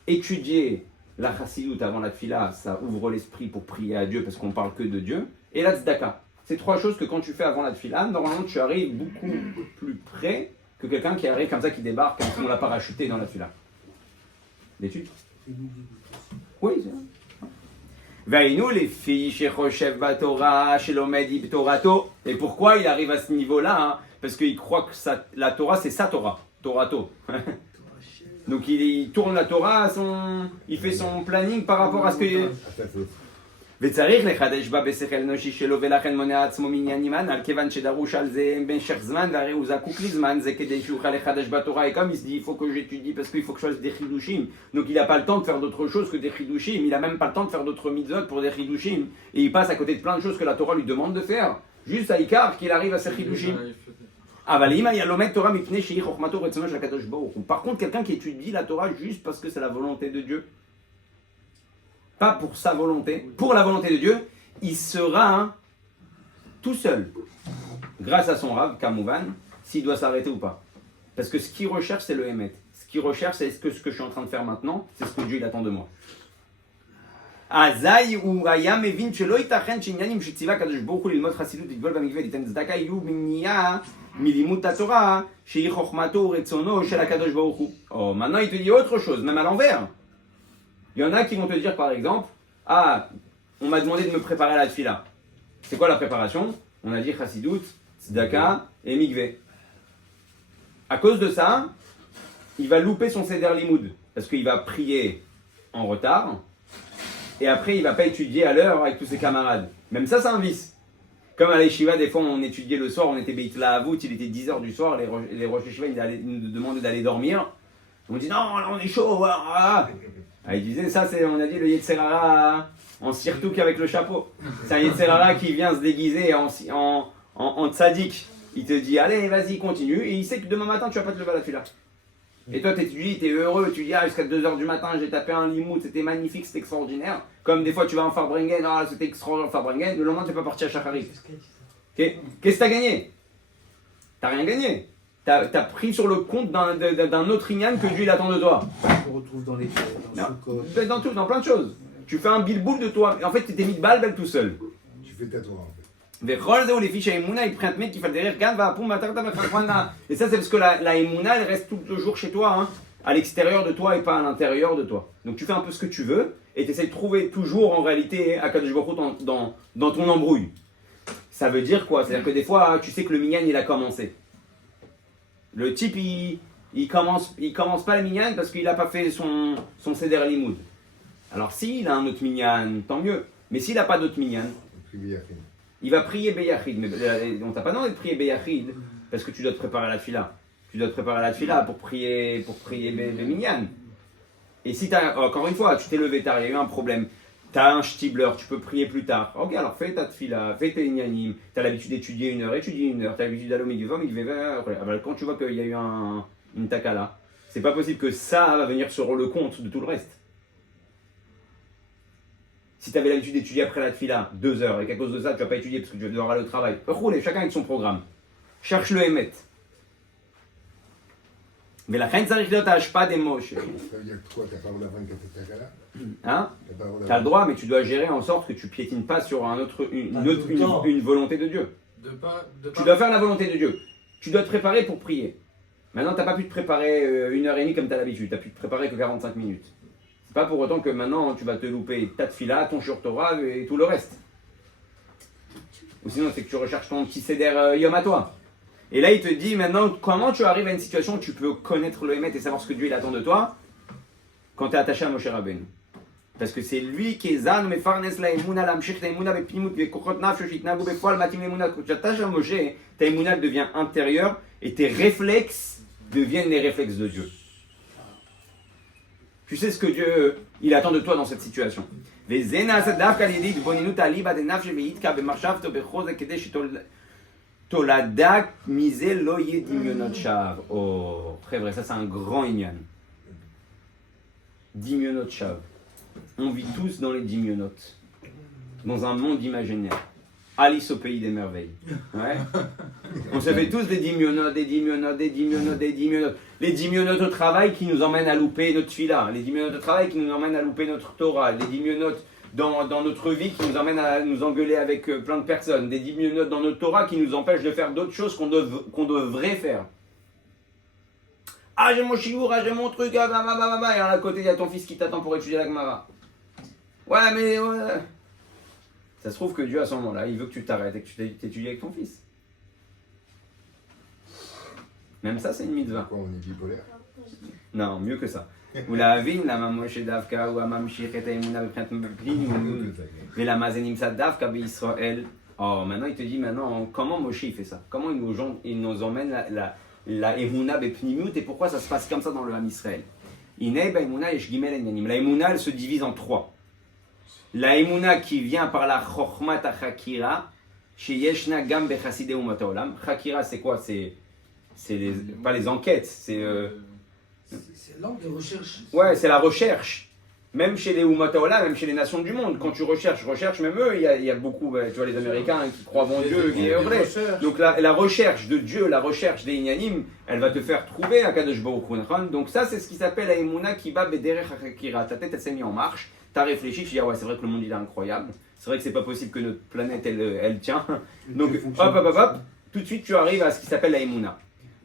Étudier la chassidout avant la tfila, ça ouvre l'esprit pour prier à Dieu parce qu'on parle que de Dieu. Et la tzedaka. C'est 3 choses que quand tu fais avant la tfila, normalement tu arrives beaucoup plus près que quelqu'un qui arrive comme ça, qui débarque, comme si on l'a parachuté dans la tfila. L'étude? Oui, c'est vrai. Vaïnou, les filles chez Choshev Batora, chez Lomedi Torato. Et pourquoi il arrive à ce niveau-là hein? Parce qu'il croit que la Torah, c'est sa Torah. Torato. Donc il tourne la Torah, il fait son planning par rapport à ce que... וצריך לחדש בה בשכל אנושי שלו ולכן מונע עצמו מעניין עימן על כיוון שדרוש על זה במשך זמן והרי הוא זקוק לזמן זה כדי שיוכל לחדש בתורה et comme il se dit il faut que j'étudie parce qu'il faut que je fasse des chidushim donc il n'a pas le temps de faire d'autre chose que des chidushim il n'a même pas le temps de faire d'autres mitzvot pour des chidushim et il passe à côté de plein de choses que la Torah lui demande de faire juste à Ikar qu'il arrive à ces chidushim. אבל אם היה לומד תורה מפני שהיא חוכמתו ורצונו של הקדוש ברוך הוא par contre quelqu'un qui étudie la Torah juste parce que c'est la volonté de Dieu pas pour sa volonté, pour la volonté de Dieu, il sera tout seul, grâce à son Rav, Kamouvan, s'il doit s'arrêter ou pas. Parce que ce qu'il recherche, c'est le Hémet. Ce qu'il recherche, c'est ce que je suis en train de faire maintenant, c'est ce que Dieu il attend de moi. אזי הוא היה מבין שלא ייתכן שעניינים שציווה הקדוש ברוך הוא ללמוד חסידות, לטבול במקווה, ליתן צדקה, יהיו במניעה מלימוד התורה, שהיא חוכמתו ורצונו של הקדוש ברוך הוא. Oh, maintenant il te dit autre chose, même à l'envers. Il y en a qui vont te dire par exemple, ah, on m'a demandé de me préparer à la tfila. C'est quoi la préparation? On a dit chassidut, tzedaka et mikvé. À cause de ça, il va louper son seder limoud. Parce qu'il va prier en retard. Et après, il ne va pas étudier à l'heure avec tous ses camarades. Même ça, c'est un vice. Comme à l'Eshiva, des fois, on étudiait le soir, on était Beit Lahavut, il était 10h du soir, les Rosh Yeshiva, ils nous demandaient d'aller dormir. On dit non, là on est chaud, voilà. Ah, il disait ça, on a dit le Yetzerara en sirtouk avec le chapeau. C'est un Yetzerara qui vient se déguiser en tzaddik. Il te dit allez, vas-y, continue. Et il sait que demain matin, tu vas pas te lever à la tefila. Et toi, tu étudies, tu es heureux, tu dis ah, jusqu'à 2h du matin, j'ai tapé un limoud, c'était magnifique, c'était extraordinaire. Comme des fois, tu vas en Farbrengen, ah, c'était extraordinaire en Farbrengen, le lendemain, tu n'es pas parti à Shacharit. Qu'est-ce que tu as gagné? Tu rien gagné. Tu as pris sur le compte d'un autre Inyan que Dieu il attend de toi. On retrouve dans les dans tout, dans plein de choses. Tu fais un bilboul de toi. En fait, tu t'es mis de balle tout seul. Tu fais ta Torah en fait. Et ça, c'est parce que la Emouna, elle reste tout le jour chez toi, hein, à l'extérieur de toi et pas à l'intérieur de toi. Donc tu fais un peu ce que tu veux et tu essaies de trouver toujours en réalité Akadosh Baruch Hu dans ton embrouille. Ça veut dire quoi? C'est-à-dire que des fois, tu sais que le minyan il a commencé. Le type il commence pas le minyan parce qu'il n'a pas fait son seder limoud. Alors s'il a un autre minyan, tant mieux. Mais s'il n'a pas d'autre minyan, il va prier Beyachid. Mais on t'a pas demandé de prier Beyachid parce que tu dois te préparer à la tfila. Tu dois te préparer à la tfila pour prier le minyan. Et si encore une fois, tu t'es levé tard, il y a eu un problème. Tu as un shtibler, tu peux prier plus tard. Ok, alors fais ta tfila, fais tes inyanim. Tu as l'habitude d'étudier 1 heure, étudie 1 heure. Tu as l'habitude d'aller au mikveh, quand tu vois qu'il y a eu une takala, c'est pas possible que ça va venir sur le compte de tout le reste. Si tu avais l'habitude d'étudier après la tfila 2 heures et qu'à cause de ça tu vas pas étudier parce que tu vas devoir aller au travail, roulez, chacun avec son programme. Cherche le Hémet. Mais la reine s'arrive à Ashpa des Moshe. Ça veut dire quoi? T'as pas le droit d'avant quand t'es là? Hein? T'as le droit, mais tu dois gérer en sorte que tu piétines pas sur une volonté de Dieu. Tu dois faire la volonté de Dieu. Tu dois te préparer pour prier. Maintenant, t'as pas pu te préparer 1h30 comme t'as l'habitude. T'as pu te préparer que 45 minutes. C'est pas pour autant que maintenant tu vas te louper ta tfila, ton shur Torah et tout le reste. Ou sinon, c'est que tu recherches ton petit seder yom à toi. Et là, il te dit maintenant comment tu arrives à une situation où tu peux connaître le Hémet et savoir ce que Dieu il attend de toi quand tu es attaché à Moshe Rabbeinu. Parce que c'est lui qui est zan, mais farnes la emuna, l'amshich ta emuna, bepnimut, bekochot nafsho, shitnagu, befoal, matim emuna. Quand tu t'attaches à Moshe, ta emuna devient intérieure et tes réflexes deviennent les réflexes de Dieu. Tu sais ce que Dieu il attend de toi dans cette situation. Toladak mise loye dimyonot shav. Oh, très vrai, ça c'est un grand inyan. Dimyonot shav. On vit tous dans les dimyonot. Dans un monde imaginaire. Alice au pays des merveilles. Ouais. On se fait tous des dimyonot, des dimyonot, des dimyonot, des dimyonot. Les dimyonot au travail qui nous emmènent à louper notre fila. Les dimyonot au travail qui nous emmènent à louper notre Torah. Les dimyonot dans notre vie qui nous emmènent à nous engueuler avec plein de personnes. Des dimyonot dans notre Torah qui nous empêchent de faire d'autres choses qu'on devrait faire. Ah, j'ai mon chiour, ah, j'ai mon truc, ah, bah, bah, bah, bah. Et à côté, il y a ton fils qui t'attend pour étudier la Gemara. Ouais, mais Ça se trouve que Dieu, à ce moment-là, il veut que tu t'arrêtes et que tu t'étudies avec ton fils. Même ça, c'est une mitzvah. Quoi, on est bipolaire? Non, mieux que ça. Ou la vin, la mamoshe davka, ou la mamshir et aimuna beprinat mepli, mais la mazenim sa davka Israël. Oh, maintenant il te dit comment Moshe il fait ça? Comment il nous emmène la emuna bepnimut et pourquoi ça se passe comme ça dans le Ham Israël? Inei ba emuna yesh gimel enyanim. La emuna elle se divise en trois. La emuna qui vient par la chokhmat achakira, sheyeshna gam bechasidei umat haolam. Chakira c'est quoi? C'est pas les enquêtes, c'est C'est l'angle de recherche. ouais, c'est la recherche. Même chez les Umat Haolam, même chez les nations du monde, quand tu recherches, même eux, il y a beaucoup, tu vois, les Américains qui croient en Dieu, qui est vrai. Donc la recherche de Dieu, la recherche des Inyanim, elle va te faire trouver un Kadosh Baruch Hu. Donc ça, c'est ce qui s'appelle la Emouna qui va Bederech HaChakira. Ta tête, elle s'est mise en marche, tu as réfléchi, tu dis, ah ouais, c'est vrai que le monde, il est incroyable. C'est vrai que c'est pas possible que notre planète, elle tient. Donc, hop, tout de suite, tu arrives à ce qui s'appelle la Emouna.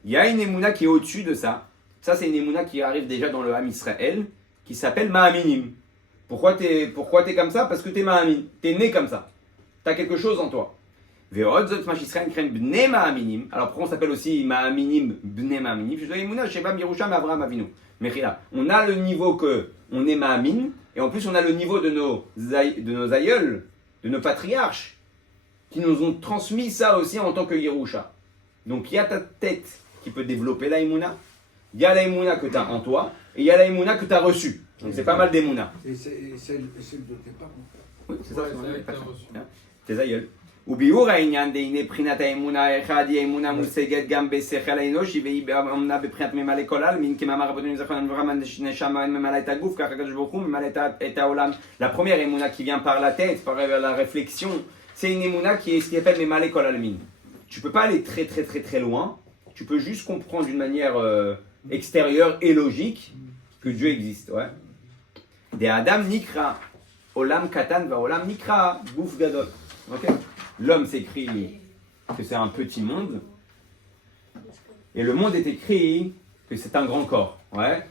Il y a une Emouna qui est au-dessus de ça. Ça, c'est une Emouna qui arrive déjà dans le Ham Israël, qui s'appelle Ma'aminim. Pourquoi t'es comme ça? Parce que t'es Ma'amin. T'es né comme ça. T'as quelque chose en toi. Alors pourquoi on s'appelle aussi Ma'aminim, Bnei Ma'aminim? On a le niveau que on est Ma'amin, et en plus on a le niveau de nos aïeuls, de nos patriarches, qui nous ont transmis ça aussi en tant que Yerusha. Donc il y a ta tête qui peut développer la Emouna, il y a la Emouna que tu as en toi, et il y a la Emouna que tu as reçue. Donc c'est pas mal d'Emouna. Et c'est de tes parents. Oui, c'est ça, Ouais, c'est ça a été vrai, reçu. tes aïeuls. וביאור העניין דהנה בחינת האמונה האחד היא אמונה מושגת גם בשכל האנושי והיא אמונה בבחינת ממלא כל העלמין כמאמר רבותינו זכרונם לברכה נשמה ממלא את הגוף ככה הקדוש ברוך הוא ממלא את העולם. La première émouna qui vient par la tête, par la réflexion, c'est une émouna qui est ce qu'on appelle ממלא כל העלמין. Tu peux pas aller très loin, tu peux juste comprendre d'une manière extérieure et logique que Dieu existe. Ouais. De Adam nikra olam katan va olam nikra guf gadol. Ok. L'homme s'écrit que c'est un petit monde, et le monde est écrit que c'est un grand corps. Ouais.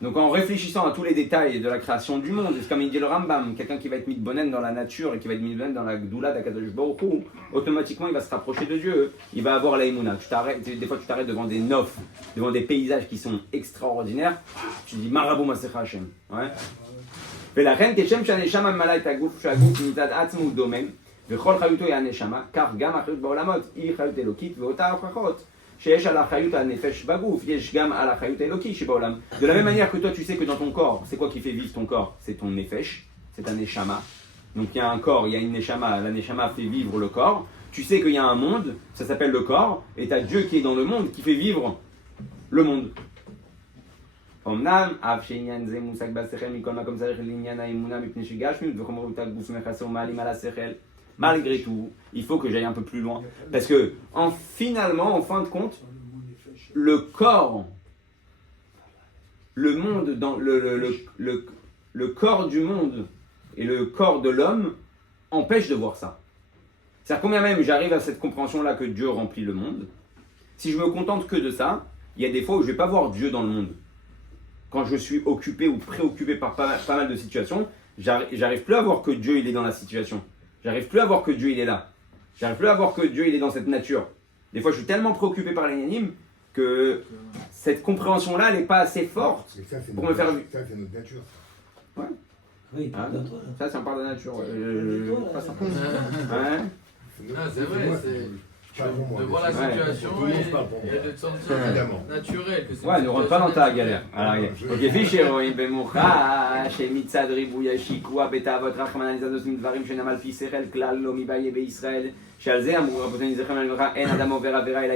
Donc en réfléchissant à tous les détails de la création du monde, c'est comme il dit le Rambam, quelqu'un qui va être mitbonen dans la nature et qui va être mitbonen dans la gdoula d'Akadosh Baruch Hu, automatiquement il va se rapprocher de Dieu, il va avoir la émouna. Des fois tu t'arrêtes devant des nofs, devant des paysages qui sont extraordinaires, tu dis Marabou Masecha Hashem. Ouais. ולכן כשם שהנשמה ממלאה את הגוף שהגוף מצד עצמו הוא דומם וכל חיותו היא הנשמה, כך גם החיות בעולמות היא חיות אלוקית ואותה ההוכחות שיש על החיות הנפש בגוף, יש גם על החיות האלוקית שבעולם. De la même manière que toi tu sais que dans ton corps, c'est quoi qui fait vivre ton corps? C'est ton nefesh, c'est un neshama. Donc il y a un corps, il y a une neshama, la neshama fait vivre le corps. Tu sais qu'il y a un monde, ça s'appelle le corps, et tu as Dieu qui est dans le monde qui fait vivre le monde. אמנם, אף שעניין זה מושג בשכל מכל מקום צריך לעניין האמונה מפני שגשמיות וחומרות הגוף מכסה ומעלים על השכל. Malgré tout, il faut que j'aille un peu plus loin. Parce que, finalement, en fin de compte, le corps, le monde, le corps du monde et le corps de l'homme empêchent de voir ça. C'est-à-dire combien même j'arrive à cette compréhension-là que Dieu remplit le monde, si je me contente que de ça, il y a des fois où je ne vais pas voir Dieu dans le monde. Quand je suis occupé ou préoccupé par pas mal de situations, j'arrive plus à voir que Dieu il est dans la situation. J'arrive plus à voir que Dieu il est là. J'arrive plus à voir que Dieu il est dans cette nature. Des fois je suis tellement préoccupé par les Yanim que cette compréhension-là elle n'est pas assez forte pour me faire vivre. Ça c'est notre nature. Ouais. Oui, Ah, de toi. ça c'est un part de la nature. Pas ça. Ouais. Ah, c'est vrai, c'est de voir la situation et de te sentir naturel. Que c'est Ouais, ne rentre pas dans ta galère. וכפי שרואים במוחה שמצד ריבוי השיקוע בתאוות רחמנא ניזדוס מדברים שאינם על פי שכל כלל לא מבעיה בישראל שעל זה אמרו רבותינו זכרם לברכה אין אדם עובר עבירה אלא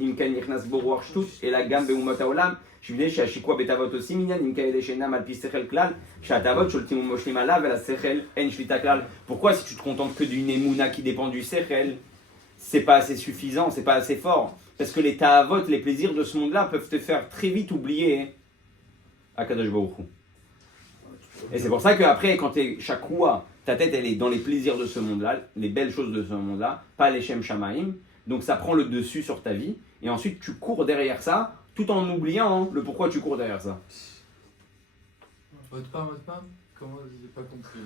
אם כן נכנס בו רוח שטות אלא גם באומות העולם שבגלל שהשיקוע בתאוות עושים עניין כאלה שאינם על פי שכל כלל שהתאוות שולטים ומושלים עליו ולשכל אין שליטה כלל. Pourquoi si tu te contentes que d'une émouna qui dépend du sechel, c'est pas assez suffisant, c'est pas assez fort. Parce que les ta'avot, les plaisirs de ce monde-là peuvent te faire très vite oublier Akadosh Baruch Hu. Et c'est pour ça qu'après, quand t'es chakoua, ta tête elle est dans les plaisirs de ce monde-là, les belles choses de ce monde-là, pas les Shem Shamaim. Donc ça prend le dessus sur ta vie. Et ensuite tu cours derrière ça, tout en oubliant le pourquoi tu cours derrière ça. Votre part, comment? J'ai pas compris.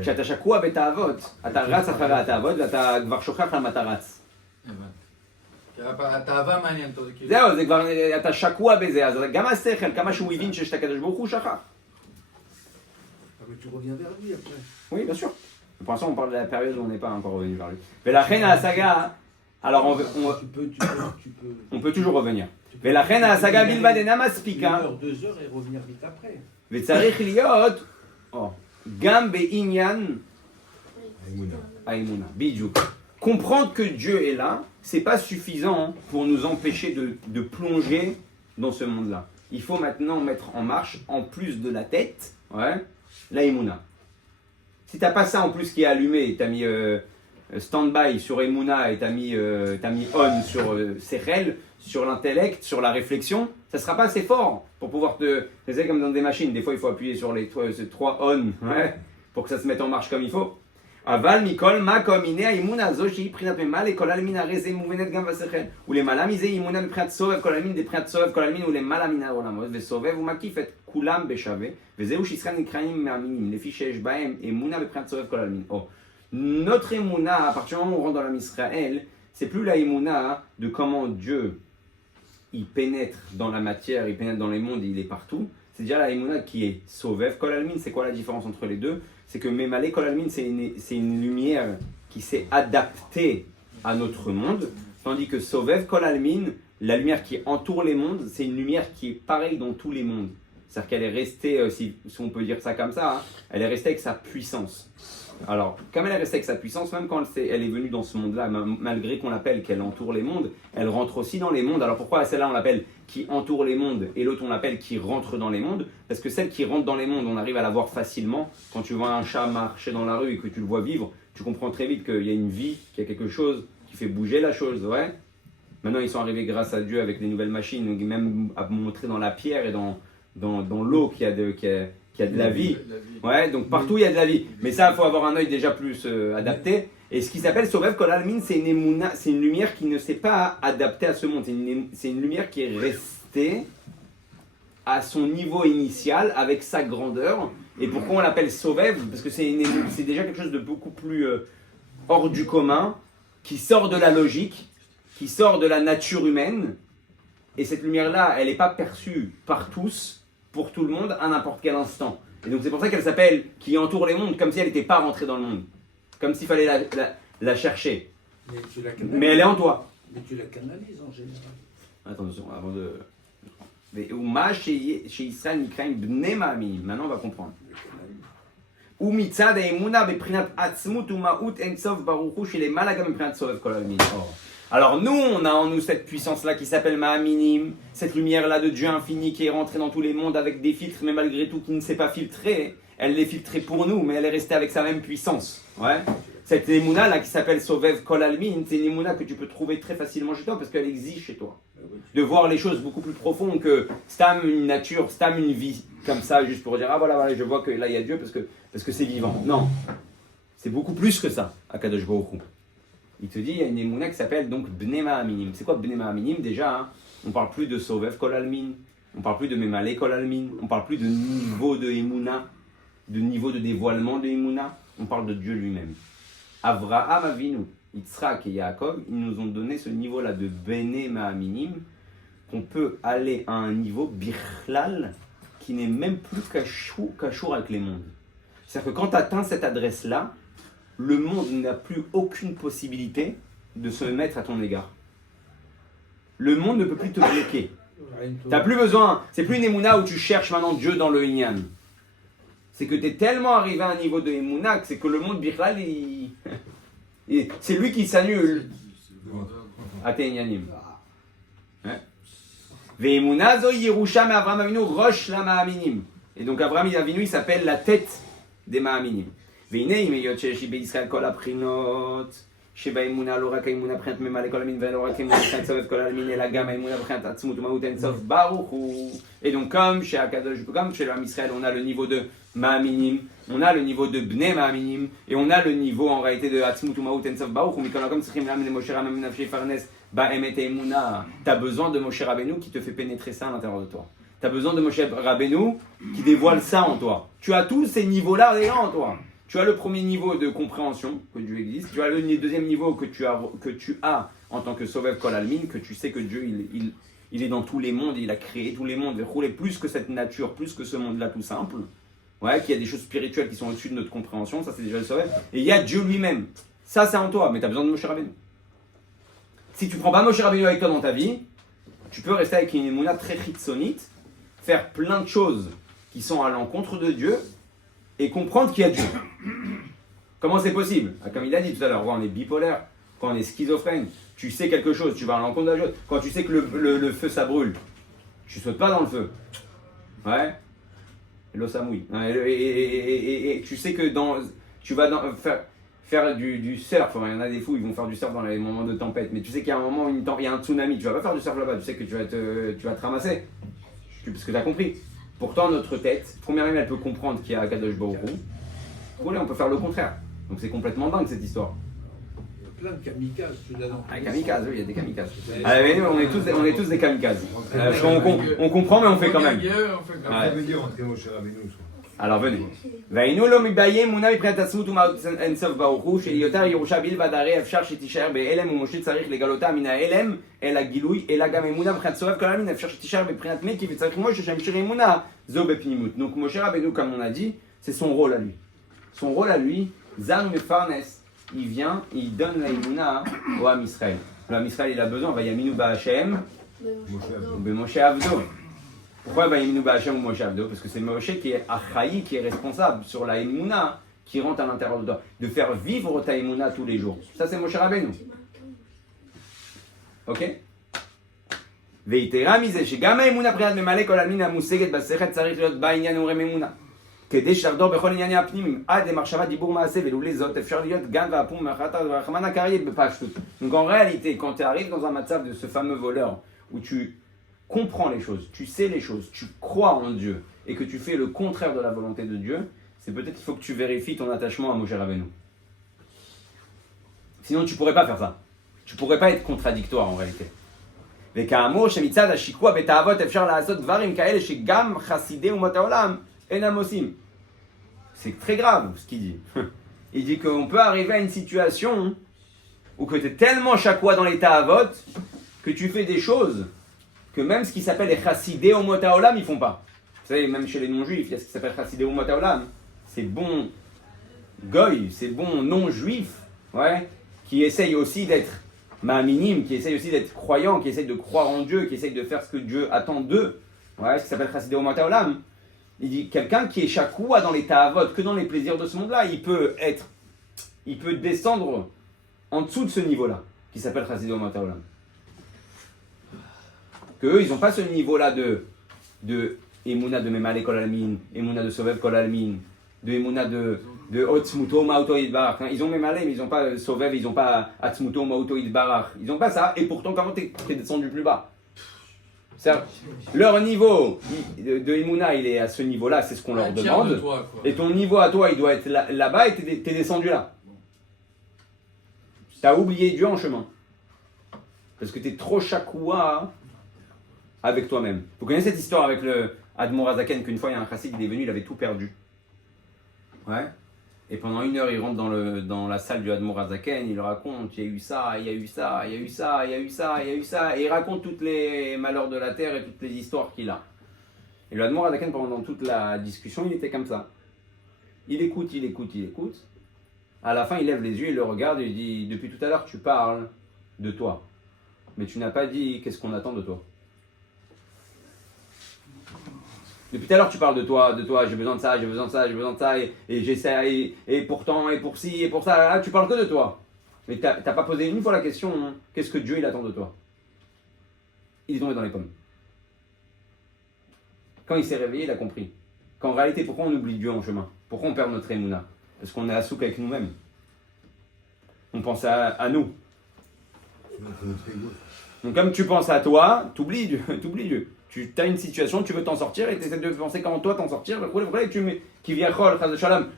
כשאתה שקוע בתאוות, אתה רץ אחרי התאוות ואתה כבר שוכח למה אתה רץ. התאווה מעניינת אותו. זהו, זה כבר, אתה שקוע בזה, אז גם השכל, כמה שהוא הבין שיש את הקדוש ברוך הוא, שכח. Mais tu reviens vers lui après. Oui, bien sûr. Pour l'instant, on parle de la période où on n'est pas encore revenu vers lui. ולכן ההשגה, alors on peut toujours revenir. ולכן ההשגה בלבד אינה מספיקה. 2 heures et revenir vite après. וצריך להיות גם בעניין האמונה, בדיוק. Comprendre que Dieu est là, c'est pas suffisant pour nous empêcher de plonger dans ce monde-là. Il faut maintenant mettre en marche, en plus de la tête, la Emouna. Si t'as pas ça en plus qui est allumé, t'as mis stand-by sur Emouna et t'as mis on sur Sechel, sur l'intellect, sur la réflexion, ça sera pas assez fort pour pouvoir te... C'est comme dans des machines, des fois il faut appuyer sur les 3 on pour que ça se mette en marche comme il faut. אבל מכל מקום, הנה האמונה הזו שהיא בחינת ממלא כל העלמין, הרי זה מובנת גם בשכל. ולמעלה מזה היא אמונה מבחינת סובב כל העלמין, דבחינת סובב כל העלמין ולמעלה מן העולמות, וסובב ומקיף את כולם בשווה, וזהו שישראל נקראים מאמינים, לפי שיש בהם אמונה בבחינת סובב כל העלמין. Notre émouna, à partir du moment où on rentre dans l'âme Israël, c'est plus la émouna de comment Dieu il pénètre dans la matière, il pénètre dans les mondes, il est partout. C'est déjà la émouna qui est Sovev Kol Almin. C'est quoi la différence entre les deux? C'est que Memale Kol Almin, c'est une lumière qui s'est adaptée à notre monde, tandis que Sovev Kol Almin, la lumière qui entoure les mondes, c'est une lumière qui est pareille dans tous les mondes. C'est-à-dire qu'elle est restée, si on peut dire ça comme ça, elle est restée avec sa puissance. Alors, comme elle est restée avec sa puissance, même quand elle est venue dans ce monde-là, malgré qu'on l'appelle qu'elle entoure les mondes, elle rentre aussi dans les mondes. Alors pourquoi celle-là on l'appelle qui entoure les mondes et l'autre on l'appelle qui rentre dans les mondes? Parce que celle qui rentre dans les mondes, on arrive à la voir facilement. Quand tu vois un chat marcher dans la rue et que tu le vois vivre, tu comprends très vite qu'il y a une vie, qu'il y a quelque chose qui fait bouger la chose, ouais. Maintenant ils sont arrivés grâce à Dieu avec des nouvelles machines, même à montrer dans la pierre et dans l'eau qu'il y a de la vie. Ouais, donc partout il y a de la vie. Mais ça, il faut avoir un œil déjà plus adapté. Et ce qui s'appelle Sovev Kol Almin, c'est une émouna, c'est une lumière qui ne s'est pas adaptée à ce monde. C'est une lumière qui est restée à son niveau initial, avec sa grandeur. Et pourquoi on l'appelle Sovev? Parce que c'est déjà quelque chose de beaucoup plus hors du commun, qui sort de la logique, qui sort de la nature humaine. Et cette lumière-là, elle n'est pas perçue par tous, pour tout le monde, à n'importe quel instant. Et donc c'est pour ça qu'elle s'appelle qui entoure les mondes, comme si elle n'était pas rentrée dans le monde. Comme s'il fallait la chercher. Mais elle est en toi. Mais tu la canalises en général. Attention, avant de... Maintenant on va comprendre. Alors nous, on a en nous cette puissance-là qui s'appelle Ma'aminim, cette lumière-là de Dieu infini qui est rentrée dans tous les mondes avec des filtres, mais malgré tout qui ne s'est pas filtrée. Elle l'est filtrée pour nous, mais elle est restée avec sa même puissance. Ouais. Cette émouna là qui s'appelle Sovev Kol Almin, c'est une émouna que tu peux trouver très facilement chez toi parce qu'elle existe chez toi. De voir les choses beaucoup plus profondes que stam une nature, stam une vie, comme ça, juste pour dire ah voilà, je vois que là il y a Dieu parce que c'est vivant. Non, c'est beaucoup plus que ça, Akadosh Baruch Hu. Il te dit, il y a une émouna qui s'appelle donc Bnei Ma'aminim. C'est quoi Bnei Ma'aminim? Déjà, on parle plus de Sovev Kol Almin, on parle plus de Memale Kol Almin, on parle plus de niveau de émouna, de niveau de dévoilement de émouna, on parle de Dieu lui-même. Avraham Avinu, Yitzhak et Yaakov, ils nous ont donné ce niveau-là de Bnei Ma'aminim, qu'on peut aller à un niveau Bichlal qui n'est même plus cachour avec les mondes. C'est-à-dire que quand tu atteins cette adresse-là, le monde n'a plus aucune possibilité de se mettre à ton égard. Le monde ne peut plus te bloquer. T'as plus besoin, c'est plus une émouna où tu cherches maintenant Dieu dans le Inyan. C'est que tu es tellement arrivé à un niveau de émouna que c'est que le monde Bichlal, c'est lui qui s'annule. Até Inyanim. Ve'emuna zo Yerusha me Avraham Avinu rosh la Ma'aminim. Et donc Avraham Avinu il s'appelle la tête des Ma'aminim. והנה אם היות שיש בישראל כל הבחינות שבאמונה לא רק האמונה בחינת ממלא כל המין ולא רק האמונה בחינת סובב כל המין אלא גם האמונה בחינת עצמות ומהות אין סוף ברוך הוא. Et donc comme chez l'Am Israël on a le niveau de Ma'aminim, on a le niveau de Bnei Ma'aminim et on a le niveau en réalité de עצמות ומהות אין סוף ברוך הוא. מכאן comme צריכים לאמן למשה רבנו נפשי יפרנס באמת האמונה. T'as besoin de Moshe Rabbeinu qui te fait pénétrer ça à l'intérieur de toi. Tu as besoin de Moshe Rabbeinu qui dévoile ça en toi. Tu as tous ces niveaux-là déjà en toi. Tu as le premier niveau de compréhension que Dieu existe, tu as le deuxième niveau que tu as en tant que Sovev Kol Almin, que tu sais que Dieu il est dans tous les mondes, il a créé tous les mondes, plus que cette nature, plus que ce monde-là tout simple. Ouais, qu'il y a des choses spirituelles qui sont au-dessus de notre compréhension, ça c'est déjà le Sovev. Et il y a Dieu lui-même. Ça c'est en toi, mais tu as besoin de Moshe Rabbeinu. Si tu ne prends pas Moshe Rabbeinu avec toi dans ta vie, tu peux rester avec une émouna très chitsonite, faire plein de choses qui sont à l'encontre de Dieu et comprendre qu'il y a Dieu. Comment c'est possible? Comme il a dit tout à l'heure, quand on est bipolaire, quand on est schizophrène, tu sais quelque chose, tu vas à l'encontre de la chose. Quand tu sais que le feu ça brûle, tu sautes pas dans le feu. Ouais. Et l'eau ça mouille. Et tu sais que tu vas faire du surf. Il y en a des fous, ils vont faire du surf dans les moments de tempête. Mais tu sais qu'il y a un moment, il y a un tsunami. Tu vas pas faire du surf là-bas. Tu sais que tu vas te ramasser. Parce que tu as compris. Pourtant, notre tête, premièrement, elle peut comprendre qu'il y a Akadosh Baruch Hu. On peut faire le contraire. Donc c'est complètement dingue cette histoire. Il y a plein de kamikazes. Kamikazes, oui, il y a des kamikazes. On est tous des kamikazes. On comprend, mais on fait quand même. Ça veut dire entrer Moshe Rabbeinu. Alors venez. והיינו לו מבעיה אמונה מבחינת עצמות אין סוף ברוך הוא שיותר ירושה בלבד הרי אפשר שתישאר בהלם ומשה צריך לגלותה מן ההלם אל הגילוי אלא גם אמונה מבחינת סובב כל המין אפשר שתישאר בבחינת מיקי וצריך משה שהמשך אמונה זו בפנימות. Donc Moshe Rabbeinu, comme on a dit, c'est son rôle à lui. Son rôle à lui, Zan Mefarnes, il vient, il donne la emuna au Am Israël. Le Am Israël il a besoin, va yaminu ba'Hashem ou Moshe Avdo. Pourquoi Vayiminu Ba'Hashem ou Moshe Avdo? Parce que c'est Moshe qui est Achaï, qui est responsable sur la Emouna qui rentre à l'intérieur de toi, de faire vivre ta Emouna tous les jours. Ça c'est Moshe Rabbeinu. Ok? ויתרה מזה שגם האמונה בחינת ממלא כל עלמין המושגת בשכל צריך להיות בה עניין ורם אמונה. כדי שתחדור בכל ענייני הפנימיים עד למחשבה דיבור מעשה ולולא זאת אפשר להיות גן והפום מהחלטה ורחמנה קריית בפשטות. Donc en réalité, quand tu arrives dans un matzav de ce fameux voleur où tu comprends les choses, tu sais les choses, tu crois en Dieu et que tu fais le contraire de la volonté de Dieu, c'est peut-être qu'il faut que tu vérifies ton attachement à Moshe Rabbeinu. Sinon tu pourrais pas faire ça. Tu pourrais pas être contradictoire en réalité. וכאמור שמצד השיקוע בתאוות אפשר לעשות דברים כאלה שגם חסידי אומות העולם אינם עושים. C'est très grave ce qu'il dit. Il dit qu'on peut arriver à une situation où que tu es tellement chakoua dans les ta'avot que tu fais des choses que même ce qui s'appelle les chassidé omot haolam, ils font pas. Vous savez, même chez les non-juifs, il y a ce qui s'appelle chassidé omot haolam. C'est bon goy, c'est bon non-juif, ouais, qui essaye aussi d'être ma'aminim, qui essaye aussi d'être croyant, qui essaye de croire en Dieu, qui essaye de faire ce que Dieu attend d'eux. Ouais, ce qui s'appelle chassidé omot haolam. Il dit, quelqu'un qui est chakoua dans les ta'avot, que dans les plaisirs de ce monde-là, il peut descendre en dessous de ce niveau-là, qui s'appelle chassidé omot haolam. Qu'eux, ils n'ont pas ce niveau-là de Emouna de Memale Kol Almin, Emouna de Sovev Kol Almin, de Emouna de Otzmuto Mauto Idbarach. Ils ont Memale, mais ils n'ont pas Sovev, ils n'ont pas Atzmuto Mauto Idbarach. Ils n'ont pas ça, et pourtant, comment t'es descendu plus bas? Leur niveau de Emouna, il est à ce niveau-là, c'est ce qu'on leur demande. De toi, et ton niveau à toi, il doit être là-bas, et t'es descendu là. T'as oublié Dieu en chemin. Parce que t'es trop chakoua avec toi-même. Vous connaissez cette histoire avec le Admor Azaken, qu'une fois il y a un chassid, il est venu, il avait tout perdu. Ouais. Et pendant 1 heure, il rentre dans la salle du Admor Azaken, il raconte, il y a eu ça, il y a eu ça, il y a eu ça, il y a eu ça, il y a eu ça, et il raconte tous les malheurs de la terre et toutes les histoires qu'il a. Et le Admor Azaken, pendant toute la discussion, il était comme ça. Il écoute, il écoute, il écoute. À la fin, il lève les yeux, il le regarde et il dit, depuis tout à l'heure, tu parles de toi. Mais tu n'as pas dit qu'est-ce qu'on attend de toi. Depuis tout à l'heure, tu parles de toi, j'ai besoin de ça, j'ai besoin de ça, j'ai besoin de ça, et j'essaie, et pourtant, et pour ci, et pour ça, là, tu parles que de toi. Mais t'as pas posé une fois la question, hein, qu'est-ce que Dieu il attend de toi? Il est tombé dans les pommes. Quand il s'est réveillé, il a compris. Qu'en réalité, pourquoi on oublie Dieu en chemin? Pourquoi on perd notre émouna? Parce qu'on est assouk avec nous-mêmes. On pense à nous. Donc comme tu penses à toi, t'oublies Dieu. Tu as une situation, tu veux t'en sortir et tu essaies de penser comment toi t'en sortir. Et tu mets Kiviachol,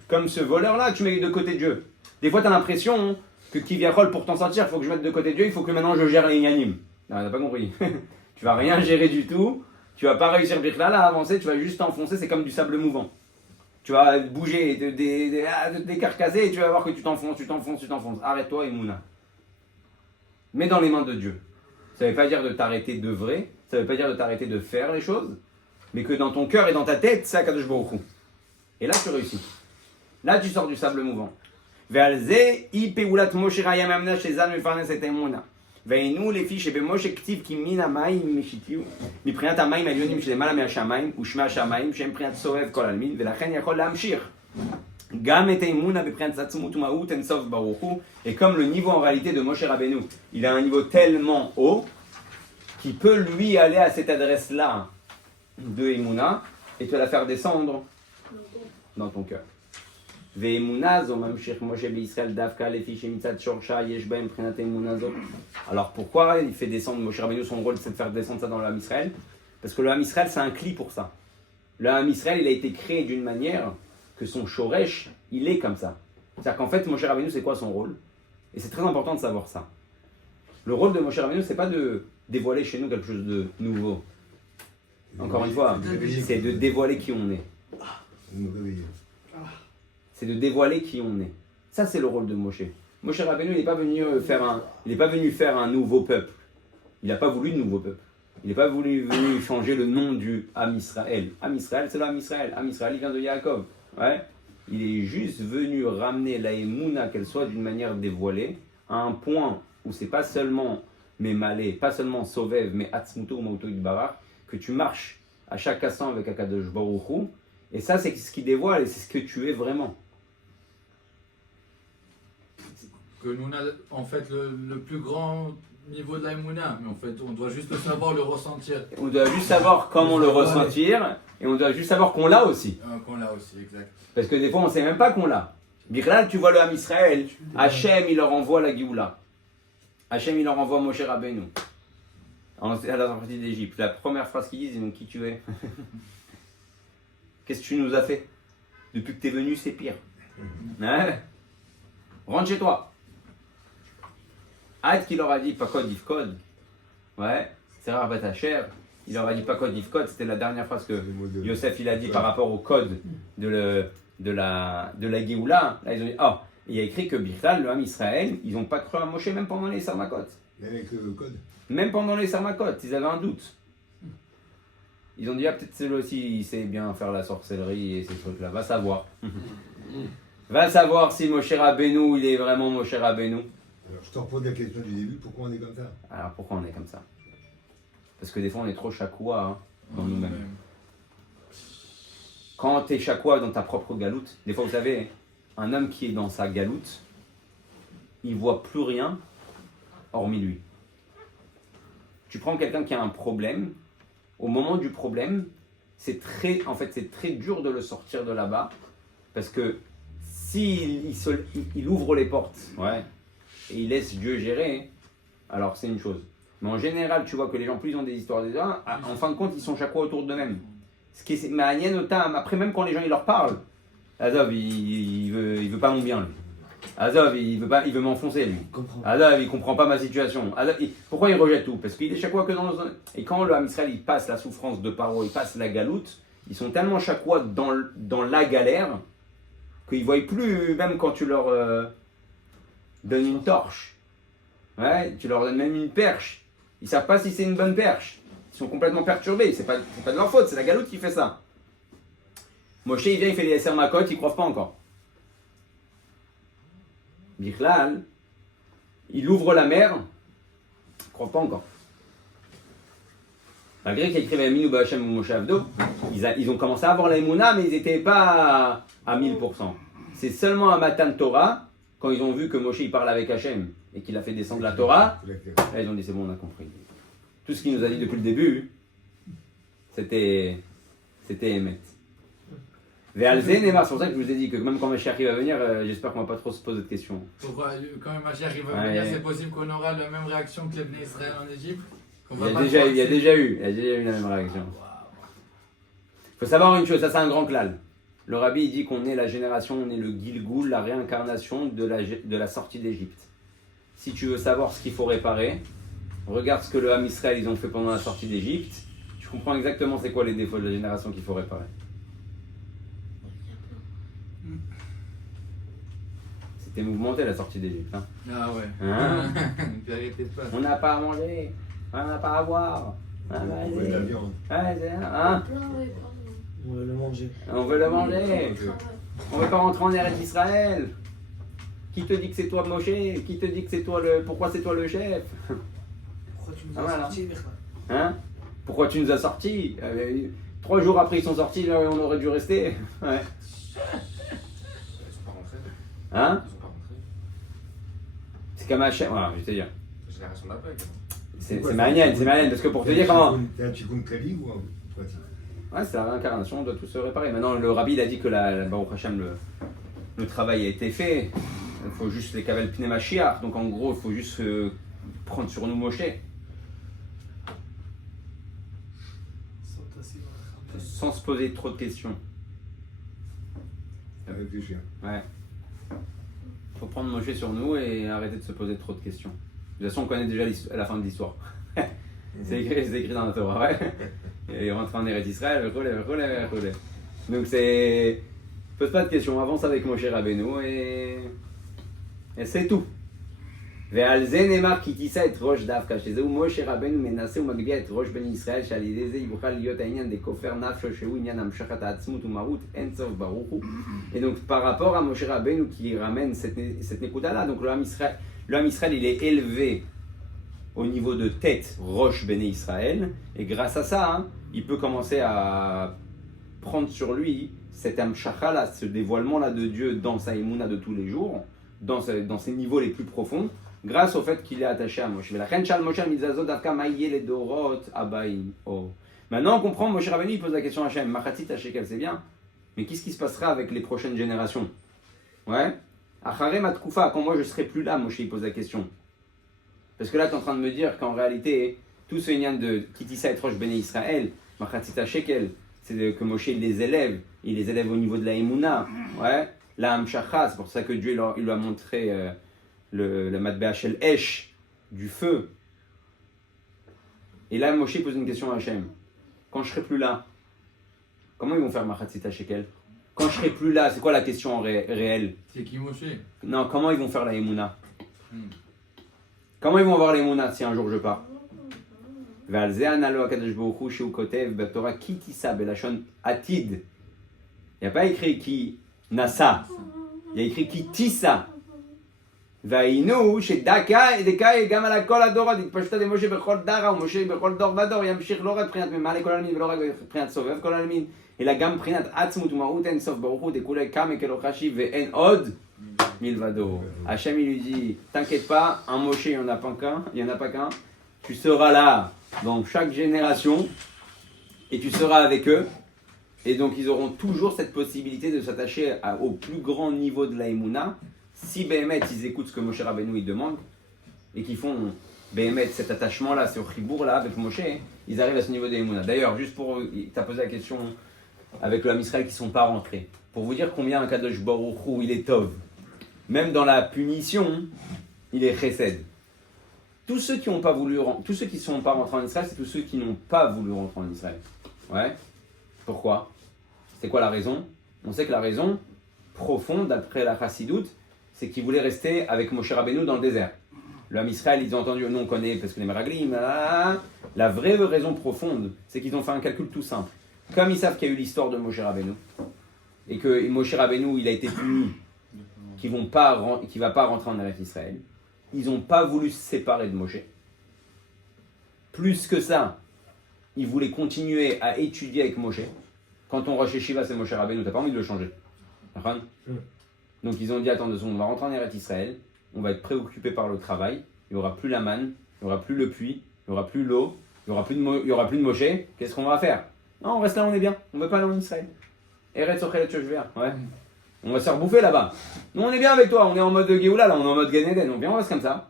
comme ce voleur-là, tu mets de côté Dieu. Des fois tu as l'impression que Kiviachol, pour t'en sortir, il faut que je mette de côté Dieu, il faut que maintenant je gère les Inyanim. Non, t'as pas compris. Tu vas rien gérer du tout, tu vas pas réussir à avancer, tu vas juste t'enfoncer, c'est comme du sable mouvant. Tu vas bouger, te décarcasser et tu vas voir que tu t'enfonces. Arrête-toi, Emouna. Mets dans les mains de Dieu. Ça ne veut pas dire de t'arrêter d'œuvrer, ça ne veut pas dire de t'arrêter de faire les choses, mais que dans ton cœur et dans ta tête, c'est Akadosh Baruch Hu. Et là, tu réussis. Là, tu sors du sable mouvant. Ve'alze I peulat Moshe raya mamna shezan mefarnes et Emouna. והיינו לפי שבמשה כתיב כי מן המים משיתיו מבחינת המים העליונים שלמעלה מהשמיים ושמי השמיים שהם מבחינת סובב כל עלמין ולכן יכול להמשיך גם את האמונה מבחינת עצמות ומהות אין סוף ברוך הוא. Et comme le niveau en réalité de Moshe Rabbeinu, il a un niveau tellement haut qui peut lui aller à cette adresse là de Emouna et te la faire descendre dans ton cœur. Alors pourquoi il fait descendre Moshe Rabbeinu, son rôle c'est de faire descendre ça dans le Ham Israël? Parce que le Ham Israël c'est un cli pour ça. Le Ham Israël il a été créé d'une manière que son shoresh il est comme ça. C'est-à-dire qu'en fait Moshe Rabbeinu c'est quoi son rôle? Et c'est très important de savoir ça. Le rôle de Moshe Rabbeinu c'est pas de dévoiler chez nous quelque chose de nouveau. Encore une fois, c'est de dévoiler qui on est. C'est de dévoiler qui on est. Ça, c'est le rôle de Moshe. Moshe Rabbeinu, il n'est pas venu faire un nouveau peuple. Il n'a pas voulu de nouveau peuple. Il n'est pas venu changer le nom du Ham Israël. Ham Israël, c'est le Ham Israël. Ham Israël, il vient de Yaakov. Ouais. Il est juste venu ramener la Emouna, qu'elle soit d'une manière dévoilée, à un point où c'est pas seulement Mémalé, pas seulement Sovev, mais Atzmuto ou Mauto Idbarach, que tu marches à chaque instant avec Akadosh Baruch Hu. Et ça, c'est ce qui dévoile et c'est ce que tu es vraiment. Que nous en fait le plus grand niveau de la Emouna, mais en fait on doit juste savoir le ressentir. On doit juste savoir comment le ressentir et on doit juste savoir qu'on l'a aussi. Qu'on l'a aussi, exact. Parce que des fois on ne sait même pas qu'on l'a. Birlal, tu vois le Ham Israël, Hachem il leur envoie la Géoula. Hachem il leur envoie Moshe Rabbeinu. À la sortie d'Égypte. La première phrase qu'ils disent, ils disent qui tu es. Qu'est-ce que tu nous as fait? Depuis que tu es venu, c'est pire. Ouais. Rentre chez toi. Aïd qui leur a dit Pakod Yifkod. Ouais, c'est rare Batacher. Il leur a dit Pakod Yifkod. C'était la dernière phrase que Yosef il a dit par rapport au code de la Géoula. Là ils ont dit ah, il y a écrit que Birtal, le Ham Israël, ils n'ont pas cru à Moshe même pendant les Sarmakot. Avec le code. Même pendant les Sarmakot, ils avaient un doute. Ils ont dit ah peut-être celui aussi il sait bien faire la sorcellerie et ces trucs là. Va savoir. Va savoir si Moshe Rabbeinu il est vraiment Moshe Rabbeinu. Alors, je te repose la question du début, pourquoi on est comme ça? Alors pourquoi on est comme ça? Parce que des fois on est trop chakoua dans nous-mêmes. Quand tu es chakoua dans ta propre galoute, des fois vous savez, un homme qui est dans sa galoute, il voit plus rien hormis lui. Tu prends quelqu'un qui a un problème, au moment du problème, c'est très dur de le sortir de là-bas, parce que s'il il ouvre les portes, ouais, et il laisse Dieu gérer, alors c'est une chose. Mais en général, tu vois que les gens, plus ils ont des histoires des uns, en fin de compte, ils sont chaque fois autour d'eux-mêmes. Ce qui est après, même quand les gens ils leur parlent, Azov, il veut pas mon bien, lui. Azov, il veut m'enfoncer, lui. Azov, il comprend pas ma situation. Azov, pourquoi il rejette tout? Parce qu'il est chaque fois que dans... Et quand le Ham Israël, il passe la souffrance de Paro, il passe la galoute, ils sont tellement chaque fois dans la galère, qu'ils ne voient plus, même quand tu leur donnes une torche. Ouais, tu leur donnes même une perche. Ils ne savent pas si c'est une bonne perche. Ils sont complètement perturbés. C'est pas de leur faute, c'est la galoute qui fait ça. Moshe, il vient, il fait les SR Makot, ils ne croient pas encore. Bichlal, il ouvre la mer, il ne croit pas encore. Malgré qu'il écrivait Aminu Ba'Hashem ou Moshe Avdo, ils ont commencé à avoir la Emouna, mais ils n'étaient pas à 1000%. C'est seulement à Matan Torah, quand ils ont vu que Moshe il parle avec Hachem et qu'il a fait descendre la Torah, là ils ont dit c'est bon, on a compris. Tout ce qu'il nous a dit depuis le début, c'était Emet. Ve'alze Neymar, c'est pour ça que je vous ai dit que même quand Mashiach va venir, j'espère qu'on ne va pas trop se poser de questions. Pourquoi quand Mashiach va venir, c'est possible qu'on aura la même réaction que les Bnei Israël en Égypte? Il y a déjà eu la même réaction. Il faut savoir une chose, ça c'est un grand klal. Le rabbi il dit qu'on est la génération, on est le Gilgoul, la réincarnation de la sortie d'Égypte. Si tu veux savoir ce qu'il faut réparer, regarde ce que le Ham Israël ils ont fait pendant la sortie d'Égypte. Tu comprends exactement c'est quoi les défauts de la génération qu'il faut réparer. T'es mouvementé la sortie d'Égypte. Hein. Ah ouais. Hein Puis arrêtez pas. On n'a pas à manger, on n'a pas à boire. Ah, bah, On veut de la viande. ouais, hein On va le manger. On veut le manger. On veut pas rentrer en Eretz Israël. Qui te dit que c'est toi Moshe? Qui te dit que c'est toi le... Pourquoi c'est toi le chef? Pourquoi tu nous Ah, as voilà. sortis, Michel? Hein? Pourquoi tu nous as sortis? 3 jours après ils sont sortis, là on aurait dû rester. Ouais. Ils sont pas rentrés. Hein? Ils sont pas rentrés. C'est comme Hachem, voilà, je vais te dire. La génération d'après. C'est manienne, parce que pour te dire comment... T'es un tikkun Kali ou un pratique? Ouais, c'est la réincarnation, on doit tout se réparer. Maintenant, le rabbi il a dit que la Baruch Hashem, le travail a été fait. Il faut juste les kavel pnei Mashiach. Donc en gros, il faut juste prendre sur nous Moshe. Sans se poser trop de questions. À réfléchir. Ouais. Faut prendre Moshe sur nous et arrêter de se poser trop de questions. De toute façon, on connaît déjà la fin de l'histoire. c'est écrit dans la Torah, ouais. Et il rentre en Eretz Israël, roulez. Donc c'est... Pose pas de questions, avance avec Moshe Rabbeinu et c'est tout. ועל זה נאמר כי תישא את ראש דווקא, שזהו משה רבנו מנסה ומגביה את ראש בני ישראל, שעל ידי זה יוכל להיות העניין דכופר נפשו, שהוא עניין המשכת העצמות ומרות אין סוף ברוך הוא. Et donc par rapport à Moshe Rabbeinu qui ramène cette nekuda-là, donc le Ham Israël il est élevé au niveau de tête Rosh Béné Israël, et grâce à ça, hein, il peut commencer à prendre sur lui cet amshacha là, ce dévoilement là de Dieu dans sa émouna de tous les jours, dans ses niveaux les plus profonds, grâce au fait qu'il est attaché à Moshe. Maintenant on comprend, Moshe Rabbeinu il pose la question à Hachem, Machatzit Shekel c'est bien, mais qu'est-ce qui se passera avec les prochaines générations? Ouais. Acharem Atkoufa, quand moi je serai plus là, Moshe il pose la question. Parce que là tu es en train de me dire qu'en réalité, tout ce lien de Kitissa et Rosh Béné Israël, Machatzit Shekel, c'est que Moshe il les élève au niveau de la Emouna, ouais. La Hamshacha, c'est pour ça que Dieu il lui a montré le Matbea Shel Esh, du feu. Et là, Moshe pose une question à Hachem. Quand je serai plus là, comment ils vont faire Machatzit Shekel? Quand je serai plus là, c'est quoi la question réelle? C'est qui Moshe? Non, comment ils vont faire la Emouna? Comment ils vont avoir la Emouna si un jour je pars? ועל זה ענה לו הקדוש ברוך הוא שהוא כותב בתורה כי תישא בלשון עתיד. Il n'y a pas écrit qui nasa, il y a écrit qui tissa. והיינו שדקה גם על כל הדורות התפשטה למשה בכל דרה ומשה בכל דור ודור ימשיך לא רק מבחינת ממלא כל העלמין ולא רק מבחינת סובב כל העלמין אלא גם מבחינת עצמות ומהות אין סוף ברוך הוא דכולי קמא כלוחשי ואין עוד מלבדו. Hachem il lui dit t'inquiète pas, un Moshe il n'y en a pas qu'un, tu seras là dans chaque génération et tu seras avec eux. Et donc ils auront toujours cette possibilité de s'attacher au plus grand niveau de la Emouna, si Béhémet ils écoutent ce que Moshe Rabbeinu il demande, et qu'ils font Béhémet cet attachement-là, ce chibour là avec Moshe, ils arrivent à ce niveau de l'Emouna. D'ailleurs, juste pour, tu as posé la question avec le Ham Israël qui ne sont pas rentrés, pour vous dire combien un Kadosh Baruch Hu il est Tov, même dans la punition, il est Chesed. Tous ceux qui ne sont pas rentrés en Israël, c'est tous ceux qui n'ont pas voulu rentrer en Israël. Ouais. Pourquoi? C'est quoi la raison? On sait que la raison profonde, d'après la Chassidoute, c'est qu'ils voulaient rester avec Moshe Rabbeinu dans le désert. Le Ham Israël, ils ont entendu, nous on connaît parce que les Meraglim, la vraie raison profonde, c'est qu'ils ont fait un calcul tout simple. Comme ils savent qu'il y a eu l'histoire de Moshe Rabbeinu, et que Moshe Rabbeinu, il a été puni, qu'il ne va pas rentrer en Eretz Israël, ils n'ont pas voulu se séparer de Moshe. Plus que ça, ils voulaient continuer à étudier avec Moshe. Quand on Rosh Yeshiva, c'est Moshe Rabbeinu, t'as pas envie de le changer. Donc ils ont dit, attends 2 secondes, on va rentrer en Eretz Israël, on va être préoccupé par le travail, il n'y aura plus la manne, il n'y aura plus le puits, il n'y aura plus l'eau, il n'y aura plus de Moshe, qu'est-ce qu'on va faire? Non, on reste là, on est bien, on ne veut pas aller en Israël. Eretz Ochelet Shoshver, ouais. On va se faire bouffer là-bas. Nous on est bien avec toi, on est en mode Géoula, là, on est en mode Gan Eden, on reste comme ça.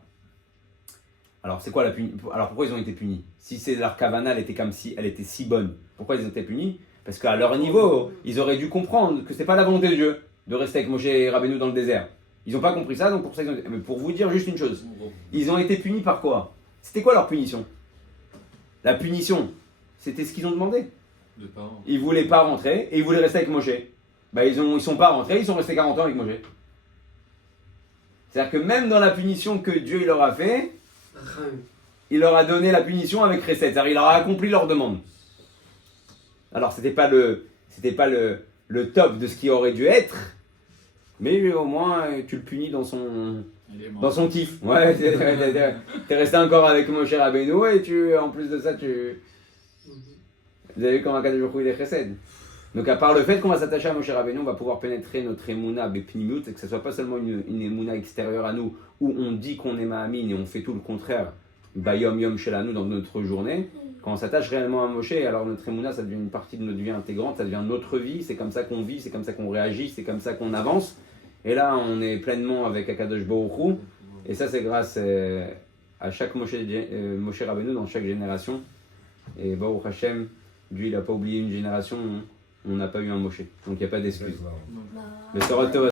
Alors c'est quoi la punition? Alors pourquoi ils ont été punis? Si c'est leur kavana, elle était si bonne, pourquoi ils ont été punis? Parce qu'à leur niveau, ils auraient dû comprendre que c'est pas la volonté de Dieu de rester avec Moshe Rabbeinu dans le désert. Ils n'ont pas compris ça, donc pour ça ils ont été... Mais pour vous dire juste une chose, ils ont été punis par quoi? C'était quoi leur punition? La punition, c'était ce qu'ils ont demandé. Ils voulaient pas rentrer et ils voulaient rester avec Moshe. Bah ils sont pas rentrés, ils sont restés 40 ans avec Moshe. C'est-à-dire que même dans la punition que Dieu il leur a fait, Rachamim. il leur a donné la punition avec Chesed. C'est-à-dire il leur a accompli leur demande. Alors c'était pas le top de ce qui aurait dû être, mais au moins tu le punis dans son kiff. Ouais, t'es resté encore avec Moshe Rabbeinu et en plus de ça, vous avez vu comment Akadosh Baruch Hu il est Chesed. Donc à part le fait qu'on va s'attacher à Moshe Rabbeinu, on va pouvoir pénétrer notre Emouna Bepnimut, et que ce ne soit pas seulement une Emouna extérieure à nous, où on dit qu'on est Ma'amin et on fait tout le contraire, Bayom Yom Shelanu dans notre journée. Quand on s'attache réellement à Moshe, alors notre Emouna, ça devient une partie de notre vie intégrante, ça devient notre vie, c'est comme ça qu'on vit, c'est comme ça qu'on réagit, c'est comme ça qu'on avance. Et là, on est pleinement avec Akadosh Baruch Hu, et ça c'est grâce à chaque Moshe Rabbeinu dans chaque génération. Et Baruch Hashem, Dieu il n'a pas oublié une génération, on n'a pas eu un Moshe, donc il n'y a pas d'excuse. Le Sorot Tov.